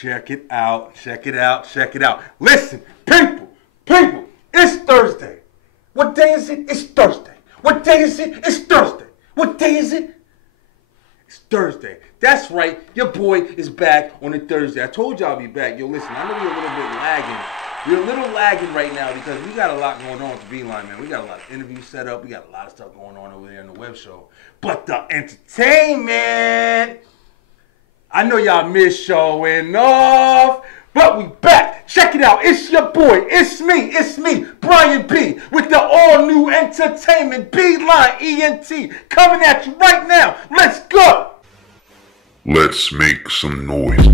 Check it out, check it out, check it out. Listen, people, it's Thursday. What day is it? It's Thursday. What day is it? It's Thursday. What day is it? It's Thursday. That's right, your boy is back on a Thursday. I told y'all I'll be back. Yo, listen, I know we're a little bit lagging. We're a little lagging right now because we got a lot going on with the Beeline, man. We got a lot of interviews set up. We got a lot of stuff going on over there in the web show. But the entertainment, I know y'all miss showing off, but we back. Check it out. It's your boy. It's me, Brian B, with the all-new entertainment Beeline ENT coming at you right now. Let's go. Let's make some noise.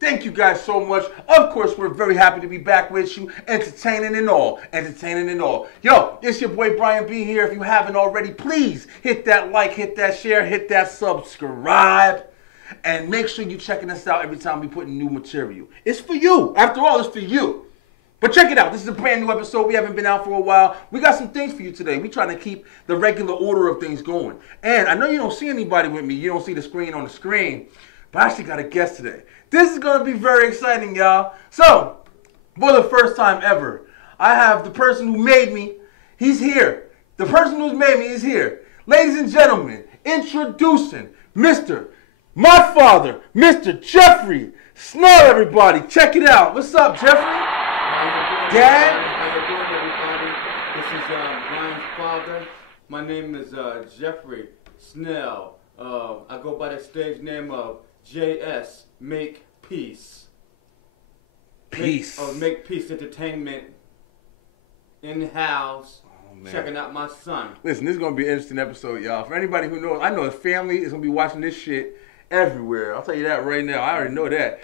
Thank you guys so much. Of course, we're very happy to be back with you, entertaining and all. Yo, it's your boy Brian B here. If you haven't already, please hit that like, hit that share, hit that subscribe, and make sure you're checking us out every time we put new material. It's for you. After all, it's for you. But check it out. This is a brand new episode. We haven't been out for a while. We got some things for you today. We're trying to keep the regular order of things going. And I know you don't see anybody with me. You don't see the screen on the screen. But I actually got a guest today. This is going to be very exciting, y'all. So, for the first time ever, I have the person who made me. He's here. The person who's made me is here. Ladies and gentlemen, introducing my father, Mr. Jeffrey Snell, everybody. Check it out. What's up, Jeffrey? Dad? How you doing, everybody? This is Brian's father. My name is Jeffrey Snell. I go by the stage name of JS Make Peace. Make Peace Entertainment in-house. Checking out my son. Listen, this is going to be an interesting episode, y'all. For anybody who knows, I know his family is going to be watching this shit everywhere. I'll tell you that right now. I already know that.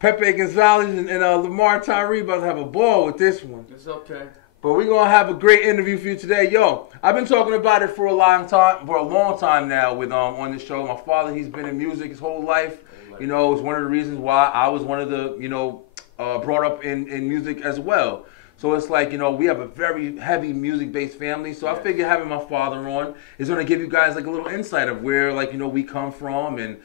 Pepe Gonzalez and Lamar Tyree about to have a ball with this one. It's okay. But we're going to have a great interview for you today. Yo, I've been talking about it for a long time now with on this show. My father, he's been in music his whole life. You know, it's one of the reasons why I was one of the, brought up in music as well. So it's like, we have a very heavy music-based family. So I figure having my father on is going to give you guys like a little insight of where, like, we come from and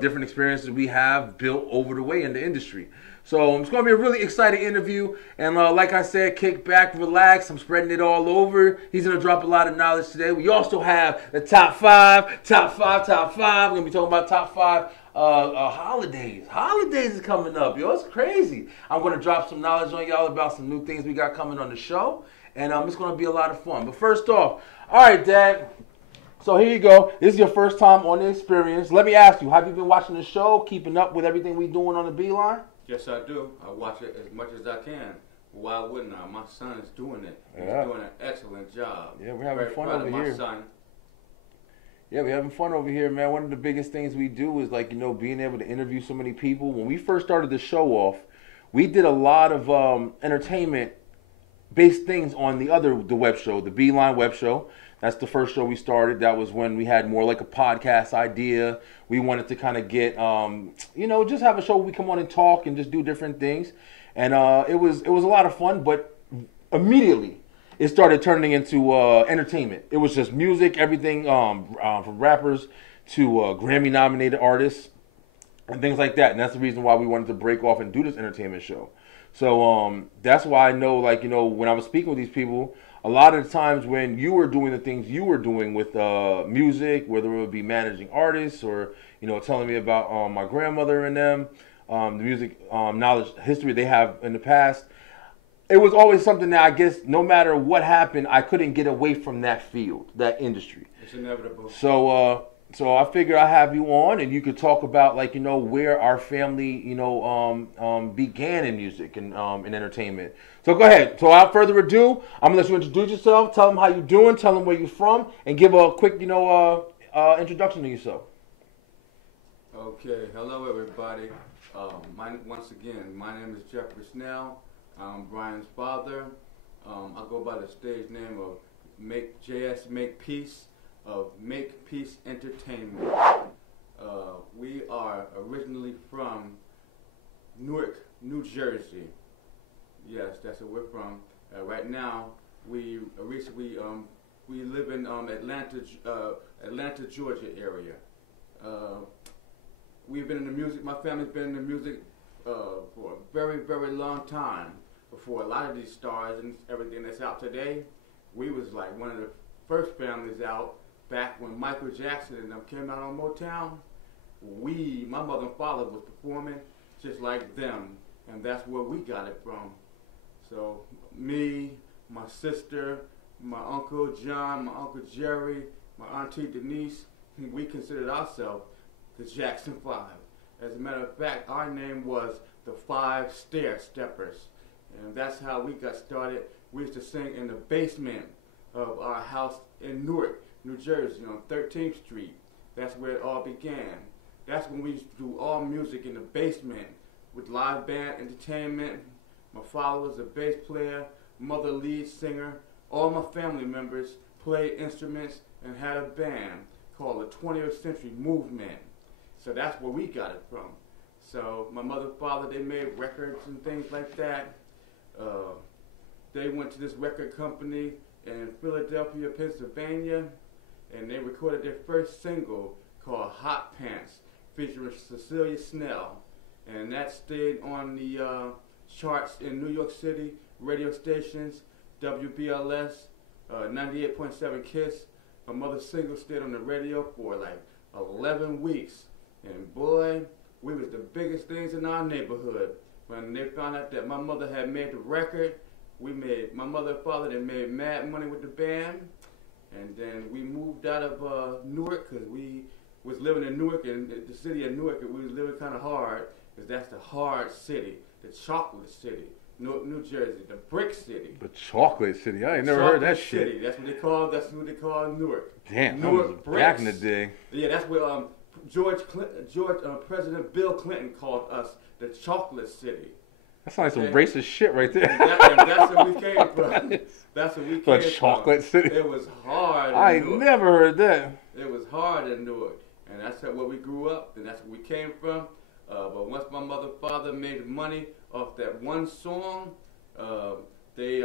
different experiences we have built over the way in the industry. So it's going to be a really exciting interview. And like I said, kick back, relax. I'm spreading it all over. He's going to drop a lot of knowledge today. We also have the top five. We're going to be talking about top five holidays. Holidays is coming up, yo. It's crazy. I'm going to drop some knowledge on y'all about some new things we got coming on the show. And it's going to be a lot of fun. But first off, all right, Dad. So here you go. This is your first time on the experience. Let me ask you, have you been watching the show, keeping up with everything we doing on the Beeline? Yes, I do. I watch it as much as I can. Why wouldn't I? My son is doing it. He's doing an excellent job. Yeah, we're having fun over here. My son. Yeah, we're having fun over here, man. One of the biggest things we do is, like, being able to interview so many people. When we first started the show off, we did a lot of entertainment-based things on the web show, the Beeline web show. That's the first show we started. That was when we had more like a podcast idea. We wanted to kind of get, just have a show where we come on and talk and just do different things. And it was a lot of fun, but immediately it started turning into entertainment. It was just music, everything from rappers to Grammy-nominated artists and things like that. And that's the reason why we wanted to break off and do this entertainment show. So that's why I know, like, when I was speaking with these people, a lot of the times when you were doing the things you were doing with music, whether it would be managing artists or, telling me about my grandmother and them, the music knowledge, history they have in the past, it was always something that I guess no matter what happened, I couldn't get away from that field, that industry. It's inevitable. So I figured I'd have you on and you could talk about, like, where our family, began in music and in entertainment. So go ahead. So without further ado, I'm going to let you introduce yourself, tell them how you're doing, tell them where you're from, and give a quick, introduction to yourself. Okay, hello everybody. Once again, my name is Jeffrey Snell. I'm Brian's father. I go by the stage name of Make Peace of Make Peace Entertainment. We are originally from Newark, New Jersey. Yes, that's where we're from. Right now, we live in Atlanta, Georgia area. We've been in the music. My family's been in the music for a very, very long time. Before a lot of these stars and everything that's out today, we was like one of the first families out back when Michael Jackson and them came out on Motown. My mother and father was performing just like them, and that's where we got it from. So me, my sister, my Uncle John, my Uncle Jerry, my Auntie Denise, we considered ourselves the Jackson Five. As a matter of fact, our name was the Five Stair Steppers, and that's how we got started. We used to sing in the basement of our house in Newark, New Jersey, on 13th Street. That's where it all began. That's when we used to do all music in the basement with live band entertainment. My father was a bass player, mother lead singer. All my family members played instruments and had a band called the 20th Century Movement. So that's where we got it from. So my mother and father, they made records and things like that. They went to this record company in Philadelphia, Pennsylvania, and they recorded their first single called Hot Pants, featuring Cecilia Snell. And that stayed on the charts in New York City, radio stations, WBLS, 98.7 KISS. My mother's single stayed on the radio for like 11 weeks. And boy, we was the biggest things in our neighborhood. When they found out that my mother had made the record, my mother and father, they made mad money with the band. And then we moved out of Newark, because we was living in Newark, and the city of Newark, we was living kind of hard, because that's the hard city, the chocolate city, New Jersey, the brick city. The chocolate city. I ain't never heard that shit. City. That's what they call Newark. Damn, Newark that was back in the day. Yeah, that's what President Bill Clinton called us the chocolate city. That sounds like some racist shit right there. That's where we came from. That's where we came from. The chocolate city. It was hard. I never heard that. It was hard in Newark, and that's where we grew up, and that's where we came from. But once my mother and father made money off that one song, they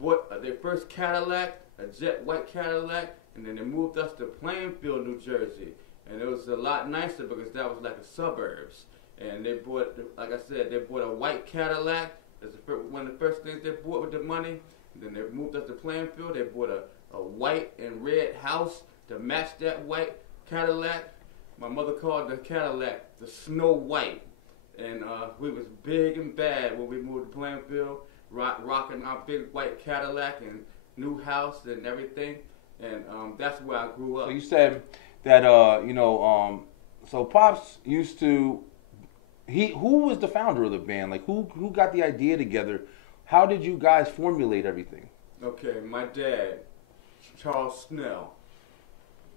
bought their first Cadillac, a jet white Cadillac, and then they moved us to Plainfield, New Jersey. And it was a lot nicer because that was like the suburbs. And they bought, like I said, they bought a white Cadillac. That's one of the first things they bought with the money. And then they moved us to Plainfield. They bought a white and red house to match that white Cadillac. My mother called the Cadillac the Snow White. And we was big and bad when we moved to Plainfield, rocking our big white Cadillac and new house and everything. And that's where I grew up. So you said that, so Pops used to, who was the founder of the band? Like, who got the idea together? How did you guys formulate everything? Okay, my dad, Charles Snell,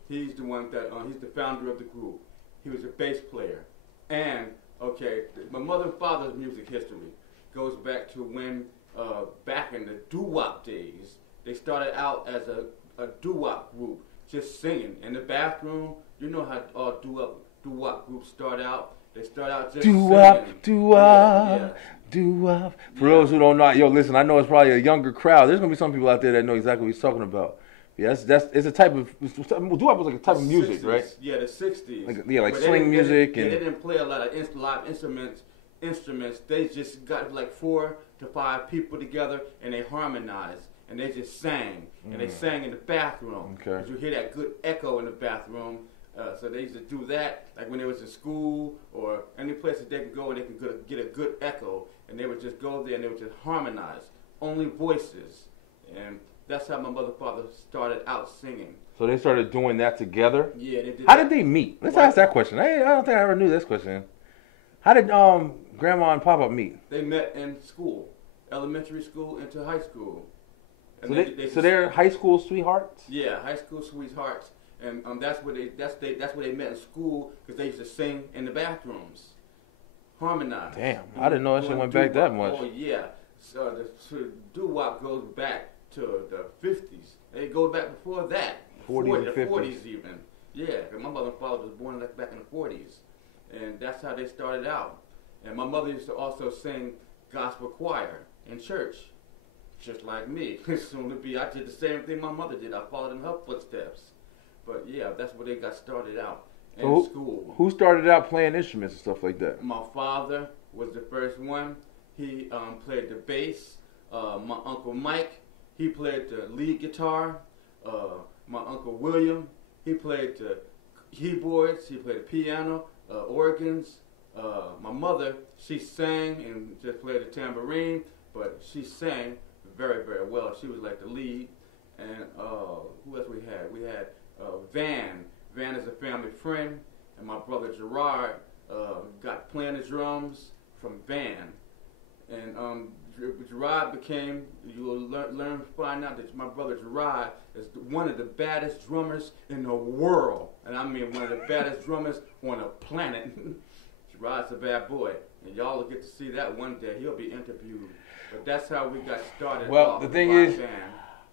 he's the one that, he's the founder of the group. He was a bass player. And, okay, my mother and father's music history goes back to when, back in the doo-wop days, they started out as a doo-wop group, just singing in the bathroom. You know how all doo-wop groups start out. They start out just doo-wop, singing. Doo-wop, doo-wop. For those who don't know, yo, listen, I know it's probably a younger crowd. There's going to be some people out there that know exactly what he's talking about. Yeah, it's a type of, doo-wop was like a type of music, 60s, right? Yeah, the 60s. Like swing music. They didn't play a lot of live instruments. They just got like 4 to 5 people together and they harmonized. And they just sang. And they sang in the bathroom. Okay. Because you hear that good echo in the bathroom. So they used to do that, like when they was in school or any place that they could go and they could get a good echo. And they would just go there and they would just harmonize. Only voices. And that's how my mother and father started out singing. So they started doing that together? Yeah, they did. How did they meet? Let's ask that question. I don't think I ever knew this question. How did Grandma and Papa meet? They met in school. Elementary school into high school. And so they're high school sweethearts? Yeah, high school sweethearts. and that's where they met in school because they used to sing in the bathrooms, harmonize. Damn, I didn't know that shit went back that much. Oh yeah, so the doo-wop goes back to the 50s. It goes back before that, 40s and 50s. 40s even. Yeah, because my mother and father was born back in the 40s, and that's how they started out. And my mother used to also sing gospel choir in church, just like me. Soon to be, I did the same thing my mother did. I followed in her footsteps. But yeah, that's where they got started out in school. Who started out playing instruments and stuff like that? My father was the first one. He played the bass. My Uncle Mike, he played the lead guitar. My Uncle William, he played the keyboards. He played the piano, organs. My mother, she sang and just played the tambourine, but she sang very, very well. She was like the lead. And who else we had? We had Van. Van is a family friend, and my brother Gerard got playing the drums from Van. And Gerard became, you will find out that my brother Gerard is one of the baddest drummers in the world. And I mean one of the baddest drummers on the planet. Gerard's a bad boy, and y'all will get to see that one day. He'll be interviewed. But that's how we got started. Well, the thing is,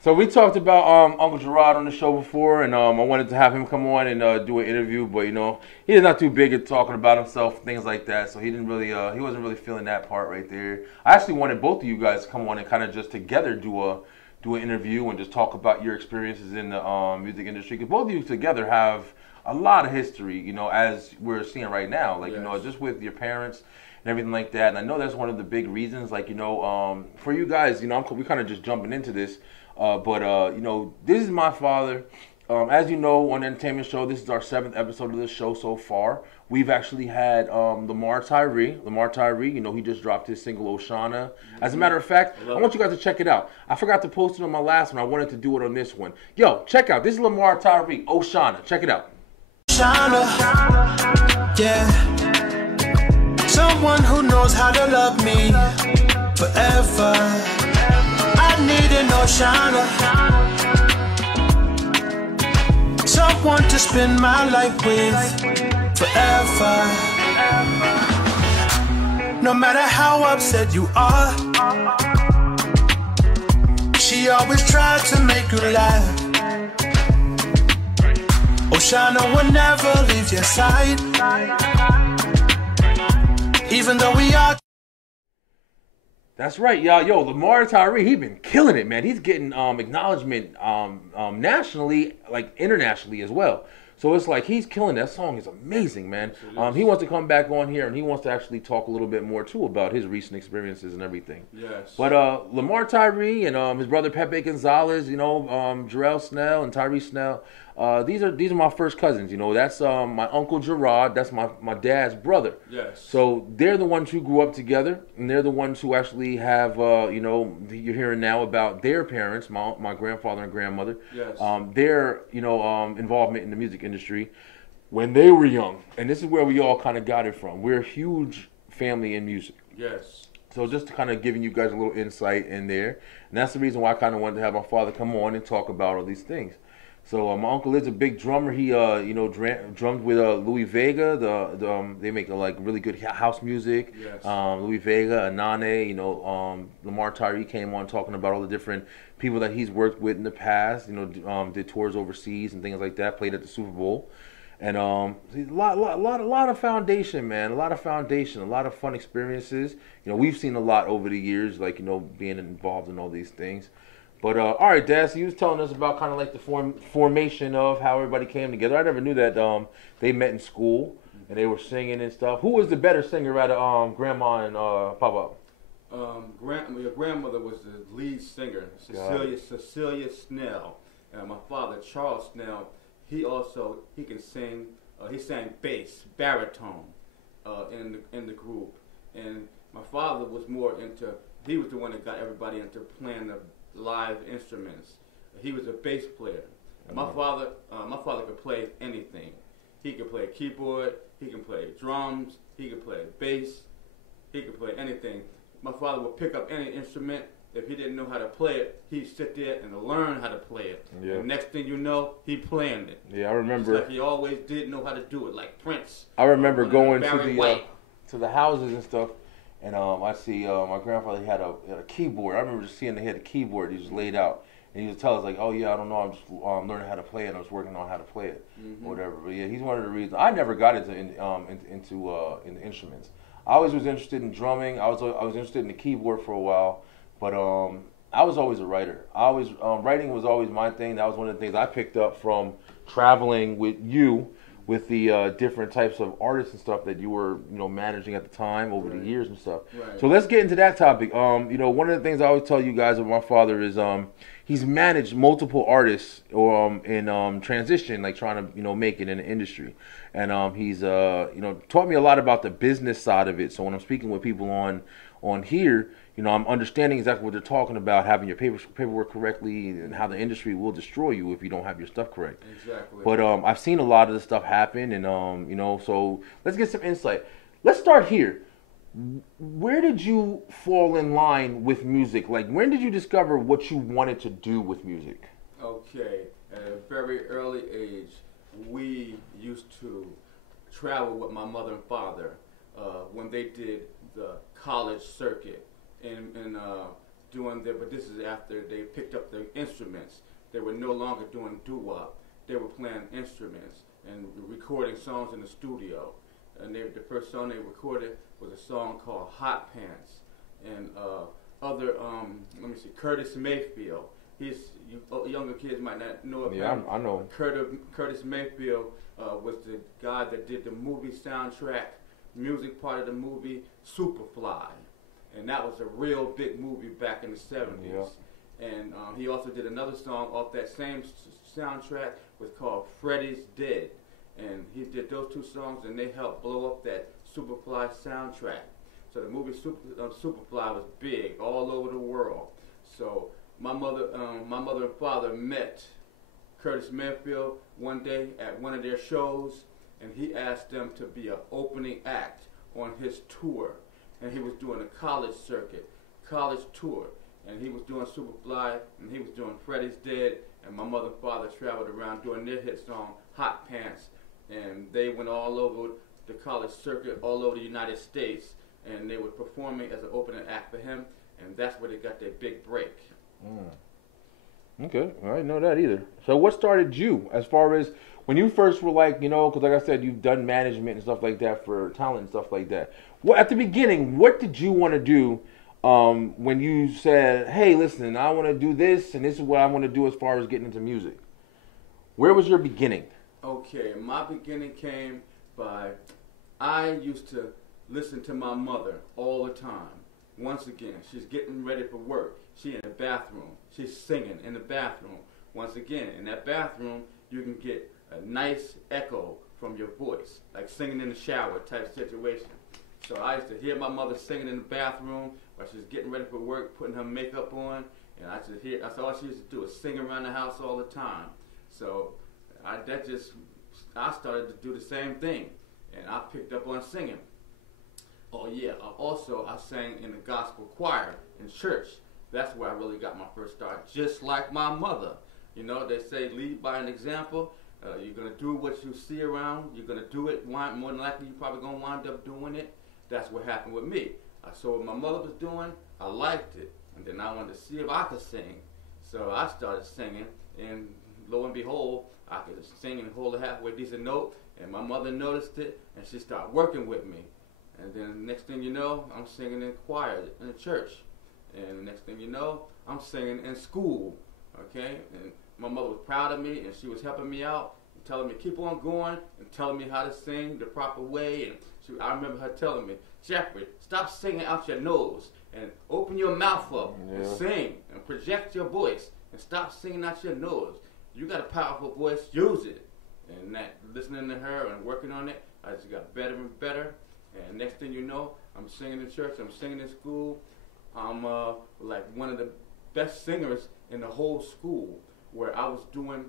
so we talked about Uncle Gerard on the show before, and I wanted to have him come on and do an interview, but he's not too big at talking about himself, things like that. So he didn't really, he wasn't really feeling that part right there. I actually wanted both of you guys to come on and kind of just together do an interview and just talk about your experiences in the music industry, because both of you together have a lot of history, as we're seeing right now, like yes. Just with your parents and everything like that. And I know that's one of the big reasons, like for you guys, we kind of just jumping into this. But this is my father. As you know, on the entertainment show, this is our 7th episode of this show so far. We've actually had Lamar Tyree. He just dropped his single Oshana. As a matter of fact, I want you guys to check it out. I forgot to post it on my last one. I wanted to do it on this one. Yo, check out. This is Lamar Tyree, Oshana. Check it out. Oshana, yeah. Someone who knows how to love me forever. I need an Oshana, someone to spend my life with forever. No matter how upset you are, she always tried to make you laugh. Oshana will never leave your side, even though we are. That's right, y'all. Yo, Lamar Tyree, he been killing it, man. He's getting acknowledgement nationally, like internationally as well. So it's like he's killing. That song is amazing, man. He wants to come back on here and he wants to actually talk a little bit more too about his recent experiences and everything. Yes. But Lamar Tyree and his brother Pepe Gonzalez, Jarrell Snell and Tyree Snell. These are my first cousins. That's my Uncle Gerard. That's my dad's brother. Yes. So they're the ones who grew up together, and they're the ones who actually have, you're hearing now about their parents, my grandfather and grandmother. Yes. Their, involvement in the music industry when they were young. And this is where we all kind of got it from. We're a huge family in music. Yes. So just kind of giving you guys a little insight in there. And that's the reason why I kind of wanted to have my father come on and talk about all these things. So my uncle is a big drummer. He drummed with Louis Vega. They make really good house music. Yes. Louis Vega, Anane. Lamar Tyree came on talking about all the different people that he's worked with in the past. Did tours overseas and things like that. Played at the Super Bowl, and a lot of foundation, man. A lot of foundation. A lot of fun experiences. We've seen a lot over the years, being involved in all these things. But, all right, Dad, so you was telling us about kind of like the formation of how everybody came together. I never knew that they met in school and they were singing and stuff. Who was the better singer out of Grandma and Papa? Your grandmother was the lead singer, Cecilia Snell. And my father, Charles Snell, he can sing. He sang bass, baritone, in the group. And my father was more into. He was the one that got everybody into playing the live instruments. He was a bass player. My father could play anything. He could play keyboard. He can play drums. He could play bass. He could play anything. My father would pick up any instrument if he didn't know how to play it, he'd sit there and learn how to play it. Yeah. And next thing you know, he playing it. Yeah, I remember. It's like he always did know how to do it, like Prince. I remember going Barry to the houses and stuff, and I see my grandfather had a keyboard. I remember just seeing he had a keyboard. He just laid out, and he would tell us like, "Oh yeah, I don't know, I'm just learning how to play it. I was working on how to play it, or whatever." But yeah, he's one of the reasons I never got into instruments. I always was interested in drumming. I was interested in the keyboard for a while, but I was always a writer. Writing was always my thing. That was one of the things I picked up from traveling with you, with the different types of artists and stuff that you were, managing at the time over the years and stuff. Right. So let's get into that topic. One of the things I always tell you guys about my father is he's managed multiple artists in transition, like trying to make it in the industry, and he's taught me a lot about the business side of it. So when I'm speaking with people on here, I'm understanding exactly what they're talking about, having your paperwork correctly, and how the industry will destroy you if you don't have your stuff correct. Exactly. But I've seen a lot of this stuff happen, and so let's get some insight. Let's start here. Where did you fall in line with music? Like, when did you discover what you wanted to do with music? Okay, at a very early age, we used to travel with my mother and father when they did the college circuit. And doing but this is after they picked up their instruments. They were no longer doing doo-wop. They were playing instruments and recording songs in the studio. And the first song they recorded was a song called Hot Pants. And Curtis Mayfield. Younger kids might not know of him. Yeah, I know. Curtis Mayfield was the guy that did the movie soundtrack, music part of the movie Superfly. And that was a real big movie back in the 70s. Yeah. And he also did another song off that same soundtrack was called Freddie's Dead. And he did those two songs, and they helped blow up that Superfly soundtrack. So the movie Superfly was big all over the world. So my mother and father met Curtis Mayfield one day at one of their shows, and he asked them to be an opening act on his tour. And he was doing a college circuit, college tour. And he was doing Superfly, and he was doing Freddie's Dead, and my mother and father traveled around doing their hit song, Hot Pants. And they went all over the college circuit, all over the United States, and they were performing as an opening act for him, and that's where they got their big break. Okay, I didn't know that either. So what started you, as far as when you first were like, because like I said, you've done management and stuff like that for talent and stuff like that. Well, at the beginning, what did you want to do when you said, hey, listen, I want to do this, and this is what I want to do as far as getting into music? Where was your beginning? Okay, my beginning came by, I used to listen to my mother all the time. Once again, she's getting ready for work. She's in the bathroom. She's singing in the bathroom. Once again, in that bathroom, you can get a nice echo from your voice, like singing in the shower type situation. So I used to hear my mother singing in the bathroom while she was getting ready for work, putting her makeup on, and that's all she used to do is sing around the house all the time. So I started to do the same thing, and I picked up on singing. Oh yeah, I sang in the gospel choir in church. That's where I really got my first start, just like my mother. They say lead by an example. You're going to do what you see around. You're going to do it. More than likely, you're probably going to wind up doing it. That's what happened with me. I saw what my mother was doing. I liked it. And then I wanted to see if I could sing. So I started singing. And lo and behold, I could sing and hold a halfway decent note. And my mother noticed it. And she started working with me. And then next thing you know, I'm singing in choir in the church. And the next thing you know, I'm singing in school. Okay? And my mother was proud of me, and she was helping me out, and telling me keep on going, and telling me how to sing the proper way. And I remember her telling me, Jeffrey, stop singing out your nose, and open your mouth up, and sing, and project your voice, and stop singing out your nose. You got a powerful voice, use it. And listening to her and working on it, I just got better and better. And next thing you know, I'm singing in church, I'm singing in school. I'm like one of the best singers in the whole school, where I was doing,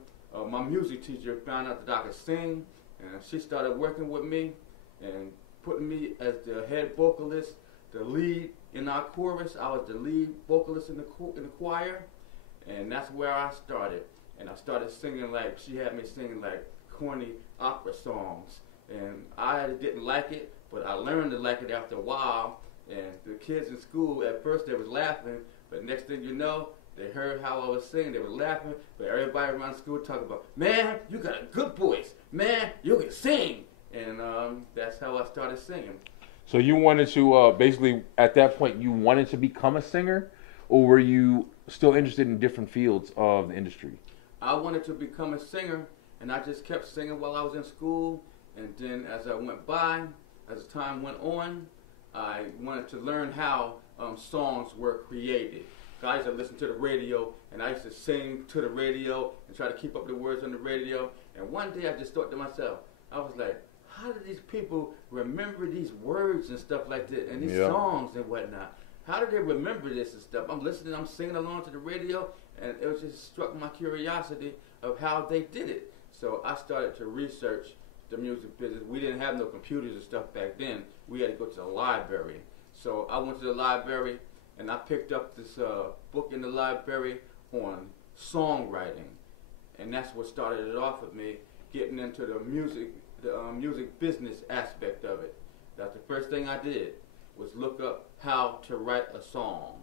my music teacher found out that I could sing, and she started working with me and putting me as the head vocalist, the lead in our chorus. I was the lead vocalist in the choir, and that's where I started. And I started singing like, she had me singing like corny opera songs. And I didn't like it, but I learned to like it after a while. And the kids in school, at first they was laughing, but next thing you know, they heard how I was singing, they were laughing, but everybody around school talking about, man, you got a good voice. Man, you can sing. And that's how I started singing. So you wanted to, basically, at that point, you wanted to become a singer? Or were you still interested in different fields of the industry? I wanted to become a singer, and I just kept singing while I was in school. And then as I went by, as time went on, I wanted to learn how songs were created. I used to listen to the radio, and I used to sing to the radio and try to keep up the words on the radio. And one day I just thought to myself, I was like, how do these people remember these words and stuff like that, and these songs and whatnot? How do they remember this and stuff? I'm listening, I'm singing along to the radio, and it was just struck my curiosity of how they did it. So I started to research the music business. We didn't have no computers and stuff back then. We had to go to the library. So I went to the library, and I picked up this book in the library on songwriting. And that's what started it off with me, getting into the music business aspect of it. That's the first thing I did, was look up how to write a song.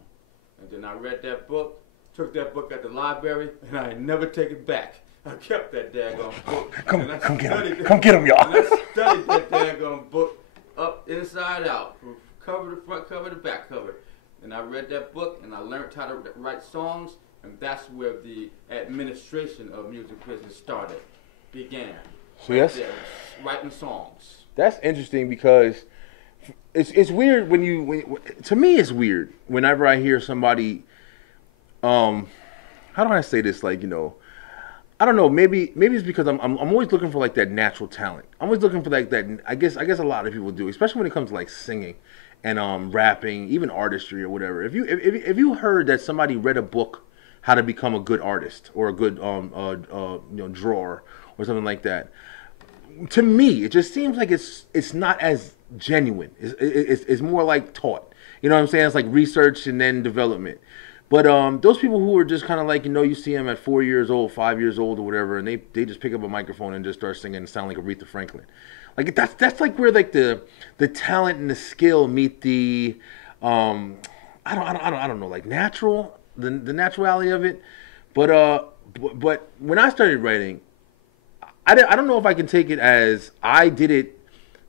And then I read that book, took that book at the library, and I never take it back. I kept that daggone book. Come get him, y'all. And I studied that daggone book up, inside out, from cover to front cover to back cover. And I read that book, and I learned how to write songs, and that's where the administration of music business began. So yes, writing songs. That's interesting because it's weird when to me it's weird whenever I hear somebody. How do I say this? Like, I don't know. Maybe it's because I'm always looking for like that natural talent. I'm always looking for like that. I guess a lot of people do, especially when it comes to like singing and rapping, even artistry or whatever. If you heard that somebody read a book how to become a good artist or a good drawer or something like that, to me it just seems like it's not as genuine. It's more like taught. You know what I'm saying? It's like research and then development. But those people who are just kind of like, you see them at 4 years old, 5 years old or whatever, and they just pick up a microphone and just start singing and sound like Aretha Franklin. Like that's like where like the talent and the skill meet the I don't know, like the naturality of it. But when I started writing, I don't know if I can take it as I did it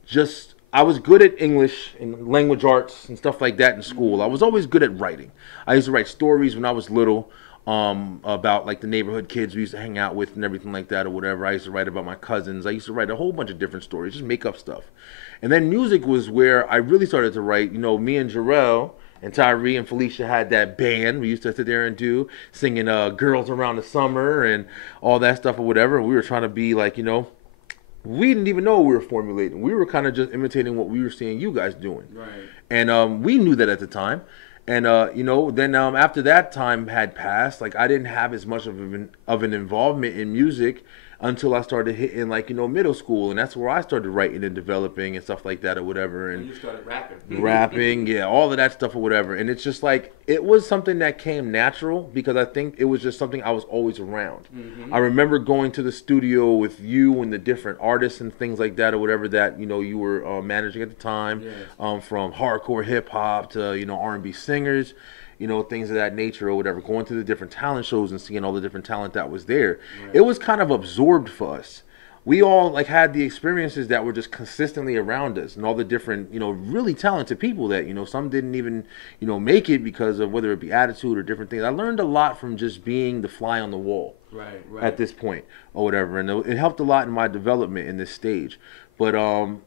just. I was good at English and language arts and stuff like that in school. I was always good at writing. I used to write stories when I was little about like the neighborhood kids we used to hang out with and everything like that or whatever. I used to write about my cousins. I used to write a whole bunch of different stories, just make up stuff. And then music was where I really started to write. Me and Jarrell and Tyree and Felicia had that band we used to sit there and do, singing Girls Around the Summer and all that stuff or whatever. We were trying to be like, we didn't even know what we were formulating. We were kind of just imitating what we were seeing you guys doing. Right. And we knew that at the time. And, then after that time had passed, like I didn't have as much of an involvement in music until I started hitting like, middle school. And that's where I started writing and developing and stuff like that or whatever. And you started rapping. Rapping, yeah, all of that stuff or whatever. And it's just like, it was something that came natural because I think it was just something I was always around. Mm-hmm. I remember going to the studio with you and the different artists and things like that or whatever that, you were managing at the time. Yes. From hardcore hip hop to, R&B singers. Things of that nature or whatever, going to the different talent shows and seeing all the different talent that was there. Right. It was kind of absorbed for us. We all like had the experiences that were just consistently around us and all the different, really talented people that, some didn't even, make it because of whether it be attitude or different things. I learned a lot from just being the fly on the wall at this point or whatever. And it helped a lot in my development in this stage. But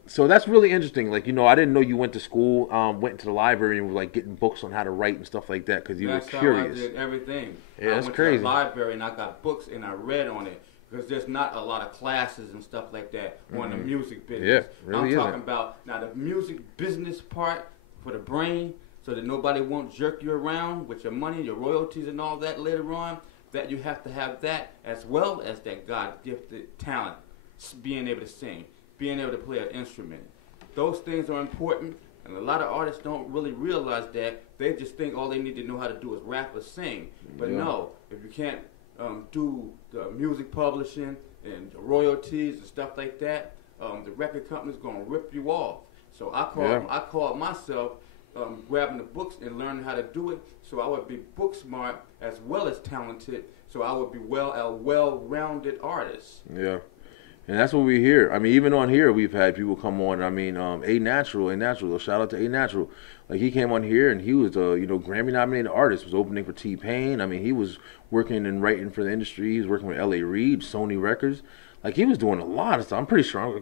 so that's really interesting. Like, I didn't know you went to school, went to the library and were like getting books on how to write and stuff like that because you were curious. That's how I did everything. Yeah, that's crazy. I went to the library and I got books and I read on it because there's not a lot of classes and stuff like that on the music business. Yeah, really I'm talking about now the music business part for the brain so that nobody won't jerk you around with your money, your royalties and all that later on. That you have to have that as well as that God-gifted talent, being able to sing, being able to play an instrument. Those things are important, And a lot of artists don't really realize that. They just think all they need to know how to do is rap or sing. But no, if you can't do the music publishing and the royalties and stuff like that, the record company's gonna rip you off. So I called myself grabbing the books and learning how to do it, so I would be book smart as well as talented. So I would be a well-rounded artist. Yeah. And that's what we hear. I mean, even on here, we've had people come on. I mean, A Natural. Shout out to A Natural. Like, he came on here and he was a Grammy-nominated artist. Was opening for T-Pain. I mean, he was working and writing for the industry. He was working with L.A. Reid, Sony Records. Like, he was doing a lot of stuff. I'm pretty sure.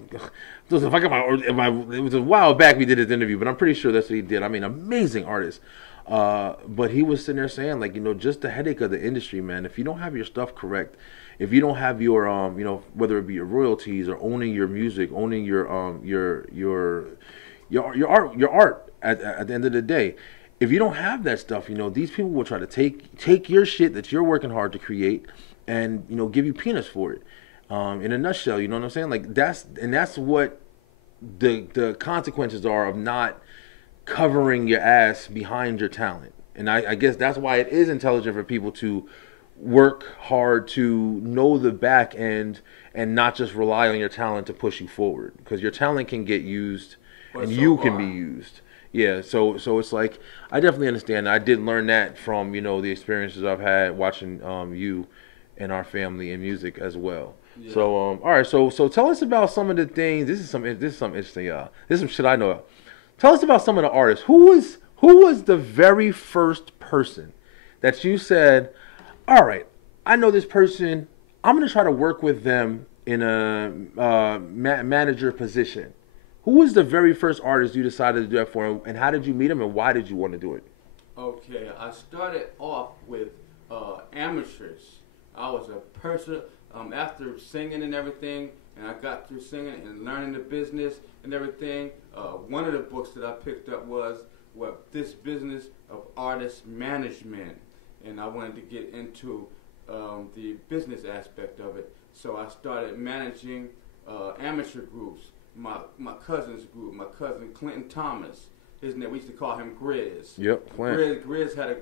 It was a while back we did this interview, but I'm pretty sure that's what he did. I mean, amazing artist. But he was sitting there saying, like, just the headache of the industry, man. If you don't have your stuff correct, if you don't have your, whether it be your royalties or owning your music, owning your art at the end of the day, if you don't have that stuff, these people will try to take your shit that you're working hard to create and, give you peanuts for it. In a nutshell, you know what I'm saying? Like, that's what the consequences are of not covering your ass behind your talent. And I guess that's why it is intelligent for people to work hard, to know the back end and not just rely on your talent to push you forward, because your talent can get used and you can be used. Yeah, so it's like, I definitely understand. I did learn that from, the experiences I've had watching you and our family in music as well. Yeah. So all right, so tell us about some of the things. This is some interesting. This is some shit I know. Tell us about some of the artists. Who was the very first person that you said, all right, I know this person, I'm going to try to work with them in a manager position? Who was the very first artist you decided to do that for, and how did you meet him, and why did you want to do it? Okay, I started off with amateurs. I was a person, after singing and everything, and I got through singing and learning the business and everything, one of the books that I picked up was This Business of Artist Management. And I wanted to get into the business aspect of it. So I started managing amateur groups. My cousin's group, my cousin Clinton Thomas, his name, we used to call him Grizz. Yep, Clint. Grizz had a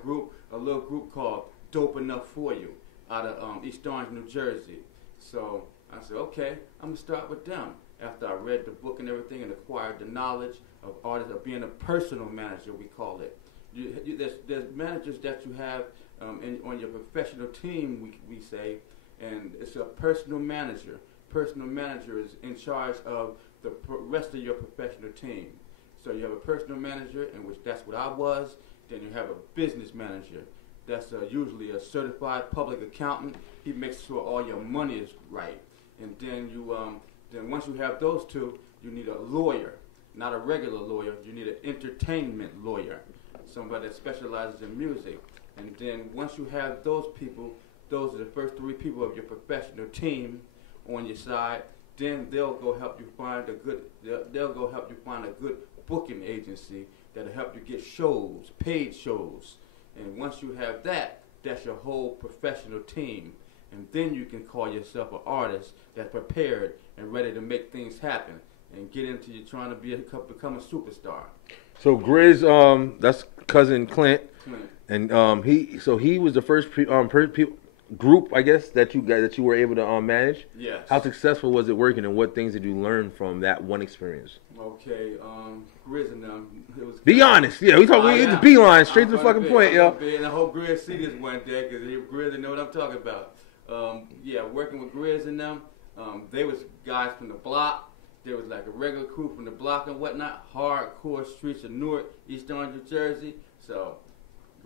little group called Dope Enough For You out of East Orange, New Jersey. So I said, okay, I'm going to start with them. After I read the book and everything and acquired the knowledge of artists, of being a personal manager, we call it. There's managers that you have on your professional team, we say, and it's a personal manager. Personal manager is in charge of the rest of your professional team. So you have a personal manager, in which that's what I was. Then you have a business manager. That's usually a certified public accountant. He makes sure all your money is right. And then then once you have those two, you need a lawyer, not a regular lawyer. You need an entertainment lawyer, somebody that specializes in music. And then once you have those people, those are the first three people of your professional team on your side. Then they'll go help you find a good booking agency that'll help you get shows, paid shows. And once you have that, that's your whole professional team. And then you can call yourself an artist that's prepared and ready to make things happen and get into you trying to become a superstar. So Grizz, that's cousin Clint. And he was the first group, I guess, that you were able to manage. Yes. How successful was it working, and what things did you learn from that one experience? Okay, Grizz and them. It was. Be honest, yeah. We the beeline straight to the fucking point, yo. And I hope Grizz see this one day, because Grizz know what I'm talking about. Working with Grizz and them, they was guys from the block. There was like a regular crew from the block and whatnot, hardcore streets of Newark, East Orange, New Jersey. So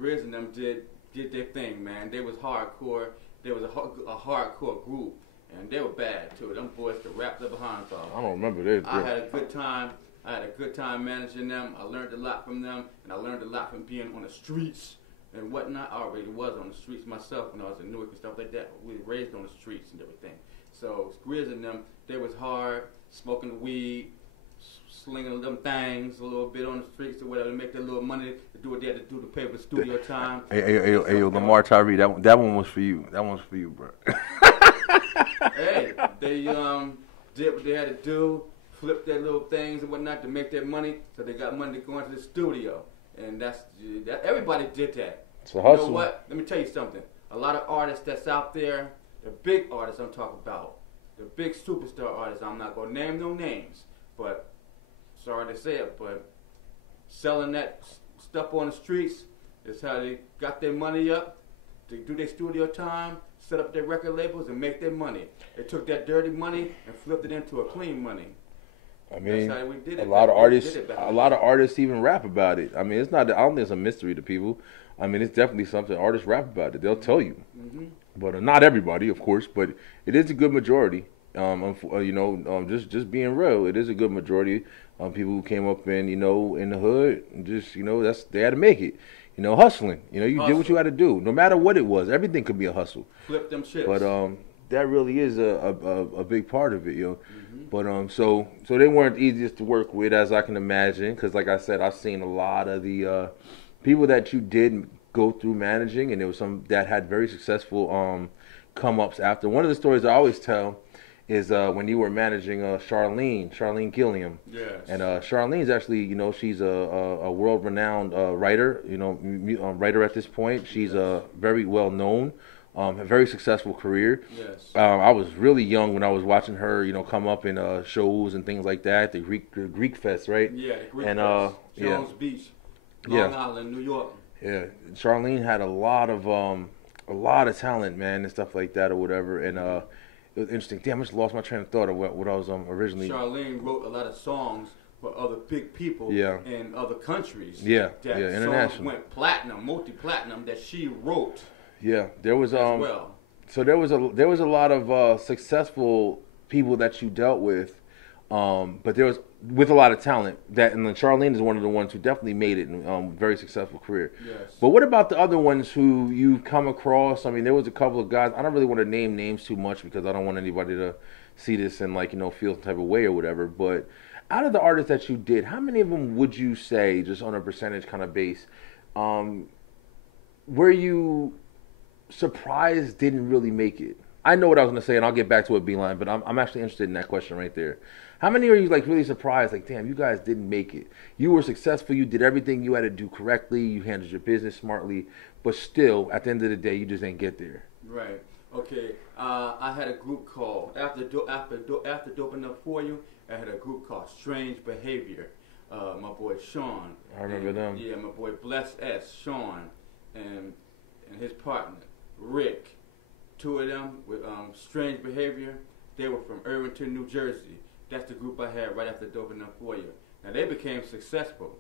Grizz and them did their thing, man. They was hardcore. They was a hardcore group, and they were bad too. Them boys could rap their behinds off. I don't remember this. I had a good time. I had a good time managing them. I learned a lot from them, and I learned a lot from being on the streets and whatnot. I already was on the streets myself when I was in Newark and stuff like that. We were raised on the streets and everything. So Grizz and them, they was hard, smoking weed, slinging them things a little bit on the streets or whatever to make their little money to do what they had to do to pay for studio time. Hey, Lamar Tyree, that one was for you. That one's for you, bro. Hey, they did what they had to do, flip their little things and whatnot to make their money, so they got money to go into the studio. And that everybody did that. It's a hustle. You know what? Let me tell you something. A lot of artists that's out there, the big artists I'm talking about, the big superstar artists, I'm not going to name no names, but sorry to say it, but selling that stuff on the streets is how they got their money up, to do their studio time, set up their record labels, and make their money. They took that dirty money and flipped it into a clean money. I mean, that's how we did it. a lot of artists even rap about it. I mean, it's not. I don't think it's a mystery to people. I mean, it's definitely something artists rap about it. They'll tell you, but not everybody, of course. But it is a good majority. Just being real, it is a good majority. People who came up in in the hood, and just they had to make it. Hustling. You did what you had to do, no matter what it was. Everything could be a hustle. Flip them chips. But that really is a big part of it, But so they weren't easiest to work with, as I can imagine, because like I said, I've seen a lot of the people that you did go through managing, and there was some that had very successful come ups after. One of the stories I always tell is when you were managing Charlene Gilliam. Yes. And Charlene's actually, she's a world-renowned writer, writer at this point. She's very well-known, a very successful career. Yes. I was really young when I was watching her, come up in shows and things like that, the Greek Fest, right? Yeah, the Greek and, Fest. Jones Beach, Long Island, New York. Yeah, Charlene had a lot of talent, man, and stuff like that or whatever, and it was interesting. Damn, I just lost my train of thought of what I was originally. Charlene wrote a lot of songs for other big people in other countries. Yeah, that international. Songs went platinum, multi-platinum that she wrote. Yeah, there was as well. So there was a lot of successful people that you dealt with, but there was with a lot of talent. And then Charlene is one of the ones who definitely made it in very successful career. Yes. But what about the other ones who you come across? I mean, there was a couple of guys. I don't really want to name names too much because I don't want anybody to see this and feel some type of way or whatever. But out of the artists that you did, how many of them would you say, just on a percentage kind of base, were you surprised didn't really make it? I know what I was going to say, and I'll get back to it, Beeline, but I'm actually interested in that question right there. How many are you really surprised, damn, you guys didn't make it? You were successful, you did everything you had to do correctly, you handled your business smartly, but still, at the end of the day, you just didn't get there. Right. Okay. I had a group called, after Doping Up For You, I had a group called Strange Behavior. My boy Sean. I remember them. Yeah, my boy Bless S, Sean, and his partner, Rick. Two of them with Strange Behavior. They were from Irvington, New Jersey. That's the group I had right after Doping Up For You. Now, they became successful.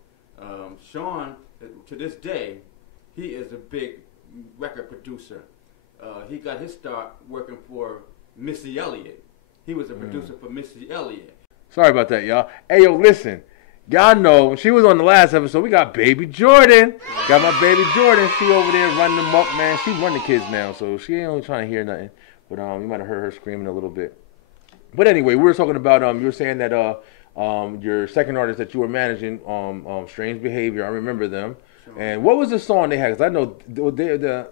Sean, to this day, he is a big record producer. He got his start working for Missy Elliott. He was a producer for Missy Elliott. Sorry about that, y'all. Hey, yo, listen. Y'all know, she was on the last episode. We got Baby Jordan. Got my baby Jordan. She over there running them up, man. She run the kids now, so she ain't only trying to hear nothing. But you might have heard her screaming a little bit. But anyway, we were talking about, you were saying that your second artist that you were managing, Strange Behavior, I remember them. Sure. And what was the song they had? Because I know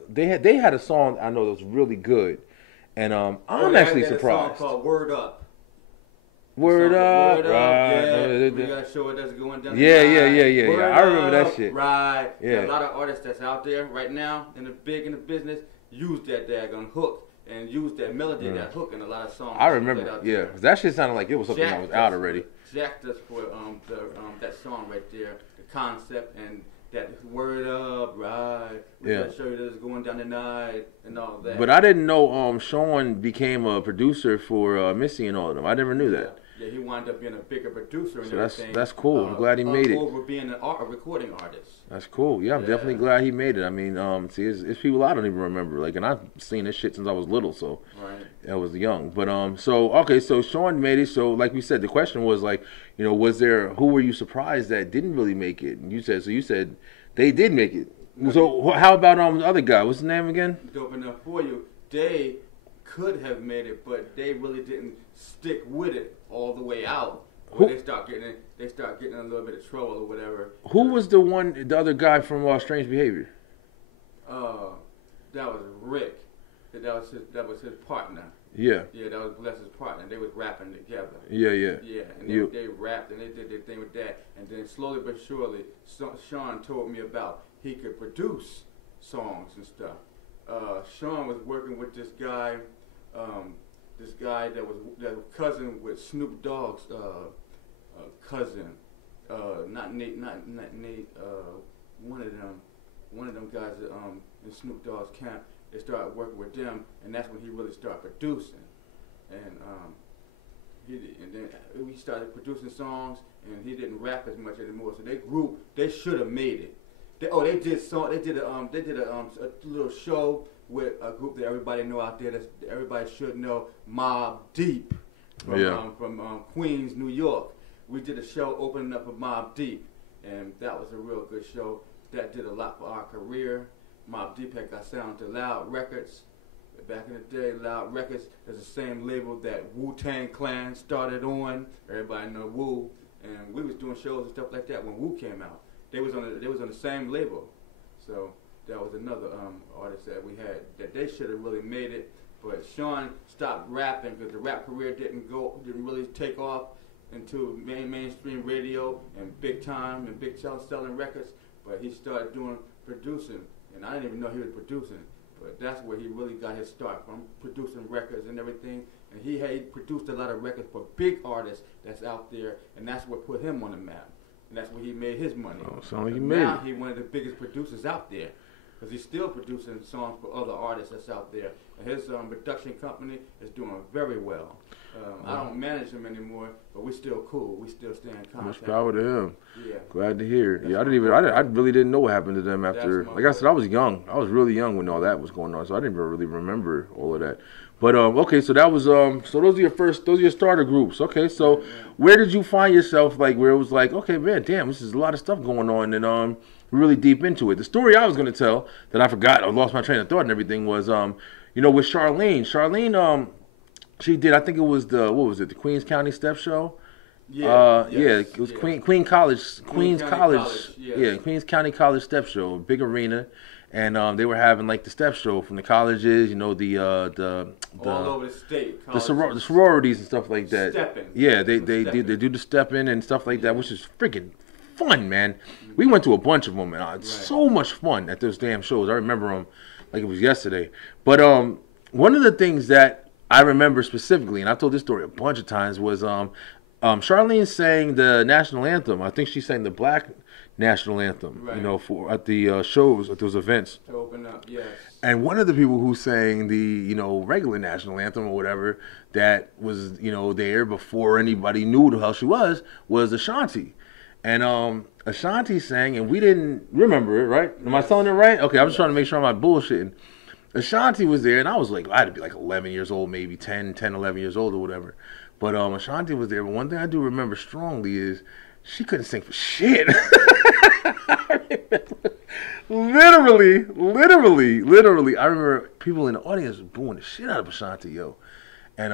they had a song I know that was really good. And I'm actually surprised. A song called Word Up. Word up, right. Yeah, we got to show it that's going down. Yeah. I remember that shit. Right. Yeah. A lot of artists that's out there right now in the business use that daggone hook and use that melody, that hook in a lot of songs. I remember. Yeah, because that shit sounded like it was something that was out already. Jack does for that song right there, the concept and that word up, right? We got to show you that it's going down tonight and all that. But I didn't know Sean became a producer for Missy and all of them. I never knew that. Yeah, he wound up being a bigger producer and everything. That's cool. I'm glad he made it. Over being a recording artist. That's cool. Yeah, I'm definitely glad he made it. I mean, see, it's people I don't even remember. And I've seen this shit since I was little, so I was young. But so Sean made it. So like we said, the question was was there, who were you surprised that didn't really make it? And you said they did make it. So how about the other guy? What's his name again? Doping Up For You. They could have made it, but they really didn't stick with it all the way out. They start getting a little bit of trouble or whatever. Who was the other guy from Strange Behavior? That was Rick. That was his partner. Yeah. Yeah, that was Bless's partner. They was rapping together. Yeah. Yeah, and they rapped and they did their thing with that. And then slowly but surely, Sean told me about he could produce songs and stuff. Sean was working with this guy that was cousin with Snoop Dogg's cousin. Not Nate, one of them guys in Snoop Dogg's camp. They started working with them, and that's when he really started producing. And then we started producing songs, and he didn't rap as much anymore. So they should have made it. They did a little show with a group that everybody know out there, that everybody should know, Mobb Deep from Queens, New York. We did a show opening up with Mobb Deep, and that was a real good show. That did a lot for our career. Mobb Deep had got signed to Loud Records. Back in the day, Loud Records is the same label that Wu-Tang Clan started on. Everybody know Wu, and we was doing shows and stuff like that when Wu came out. They was on the same label, so that was another artist that we had that they should have really made it. But Sean stopped rapping because the rap career didn't really take off into mainstream radio and big time and big selling records. But he started doing producing, and I didn't even know he was producing. But that's where he really got his start, from producing records and everything. And he produced a lot of records for big artists that's out there, and that's what put him on the map. And that's where he made his money. Oh, so he now he's one of the biggest producers out there, because he's still producing songs for other artists that's out there. And his production company is doing very well. I don't manage him anymore, but we're still cool. We still stay in contact. Much power to him. Yeah. Glad to hear. Yeah, I really didn't know what happened to them after. Like I said, I was young. I was really young when all that was going on, so I didn't really remember all of that. But okay, so that was so those are your starter groups. Okay, so where did you find yourself, like, where it was like, okay, man, damn, this is a lot of stuff going on, and really deep into it. The story I was gonna tell that I forgot, I lost my train of thought and everything, was with Charlene. Charlene, she did, I think it was the Queens County Step Show. Yeah, it was Queens College. Yeah, Queens County College Step Show, big arena, and they were having like the step show from the colleges, the all over the state, the sororities and stuff like that. Stepping. Yeah, they do the stepping and stuff like that, which is freaking fun, man. We went to a bunch of them, and it's so much fun at those damn shows. I remember them like it was yesterday. But one of the things that I remember specifically, and I told this story a bunch of times, was Charlene sang the national anthem. I think she sang the Black national anthem, for at the shows, at those events. To open up, yes. And one of the people who sang the, regular national anthem or whatever that was, there before anybody knew who the hell she was Ashanti. And Ashanti sang, and we didn't remember it, right? Am I telling it right? Okay, I'm just trying to make sure I'm not bullshitting. Ashanti was there, and I was like, I had to be like 11 years old, maybe 10, 11 years old or whatever. But Ashanti was there. But one thing I do remember strongly is she couldn't sing for shit. Literally, I remember people in the audience booing the shit out of Ashanti, yo. And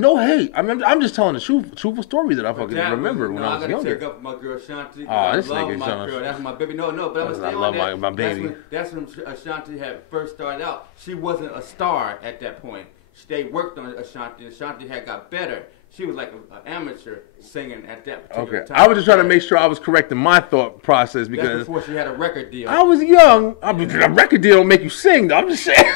no hate. I'm just telling the truthful story that I fucking remember when I was younger. I gotta take up my girl Ashanti. Oh, this love nigga my girl. That's my baby. No, but I'm gonna stay I on love my baby. That's when Ashanti had first started out. She wasn't a star at that point. They worked on Ashanti. Ashanti had got better. She was like an amateur singing at that particular time. I was just trying to make sure I was correct in my thought process, because that's before she had a record deal. I was young. A record deal don't make you sing, though. I'm just saying.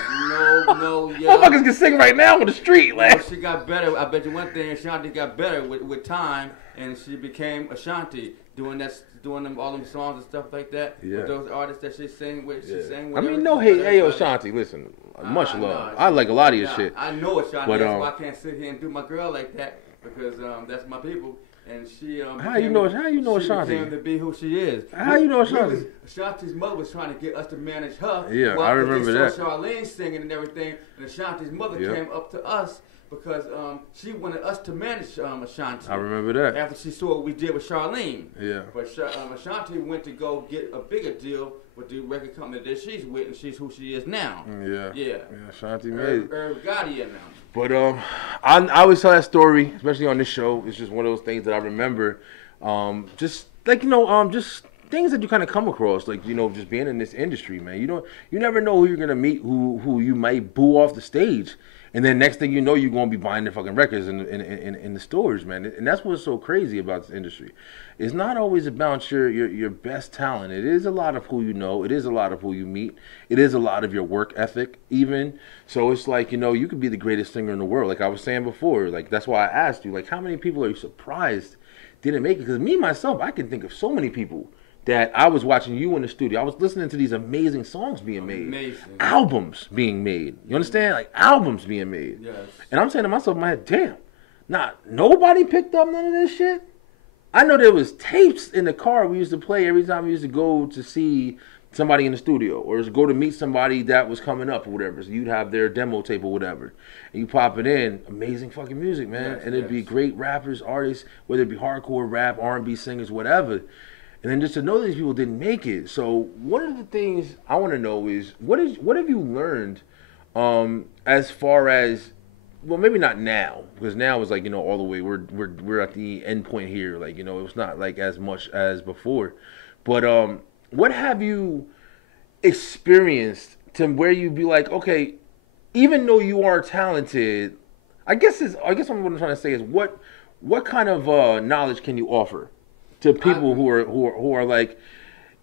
No, yeah. Motherfuckers can sing right now on the street, man. Well, she got better. I bet you one thing, Ashanti got better with time, and she became Ashanti, doing all them songs and stuff like that. Yeah. With those artists that she sang with. She sang with. I mean, no hate. Hey, yo, Ashanti, listen. Much love. I like a lot of your shit. I know Ashanti. But, that's why I can't sit here and do my girl like that, because that's my people. And she how you know Ashanti? She became to be who she is. How you know Ashanti? Ashanti's mother was trying to get us to manage her. Yeah, I remember that. They saw Charlene singing and everything, and Ashanti's mother came up to us because she wanted us to manage Ashanti. I remember that. After she saw what we did with Charlene. Yeah. But Ashanti went to go get a bigger deal with the record company that she's with, and she's who she is now. Yeah. Ashanti made it. Irv Gotti now. But I always tell that story, especially on this show. It's just one of those things that I remember. Just like just things that you kind of come across, like just being in this industry, man. You never know who you're gonna meet, who you might boo off the stage, And then next thing you know, you're gonna be buying their fucking records in the stores, man. And that's what's so crazy about this industry. It's not always about your best talent. It is a lot of who you know. It is a lot of who you meet. It is a lot of your work ethic, even. So it's like, you know, you could be the greatest singer in the world. Like I was saying before, like that's why I asked you, like how many people are you surprised didn't make it? Because me myself, I can think of so many people that I was watching you in the studio. I was listening to these amazing songs being made. Albums being made. You understand? Like albums being made. Yes. And I'm saying to myself in my head, damn, nobody picked up none of this shit? I know there was tapes in the car we used to play every time we used to go to see somebody in the studio or go to meet somebody that was coming up or whatever. So you'd have their demo tape or whatever. And you pop it in, amazing fucking music, man. Yes, and it'd be great rappers, artists, whether it be hardcore, rap, R&B singers, whatever. And then just to know these people didn't make it. So one of the things I want to know is what have you learned as far as, well, maybe not now, because now it's like, you know, all the way we're at the end point here. Like, you know, it's not like as much as before. But what have you experienced to where you'd be like, okay, even though you are talented, I guess what I'm trying to say is what kind of knowledge can you offer to people who are like,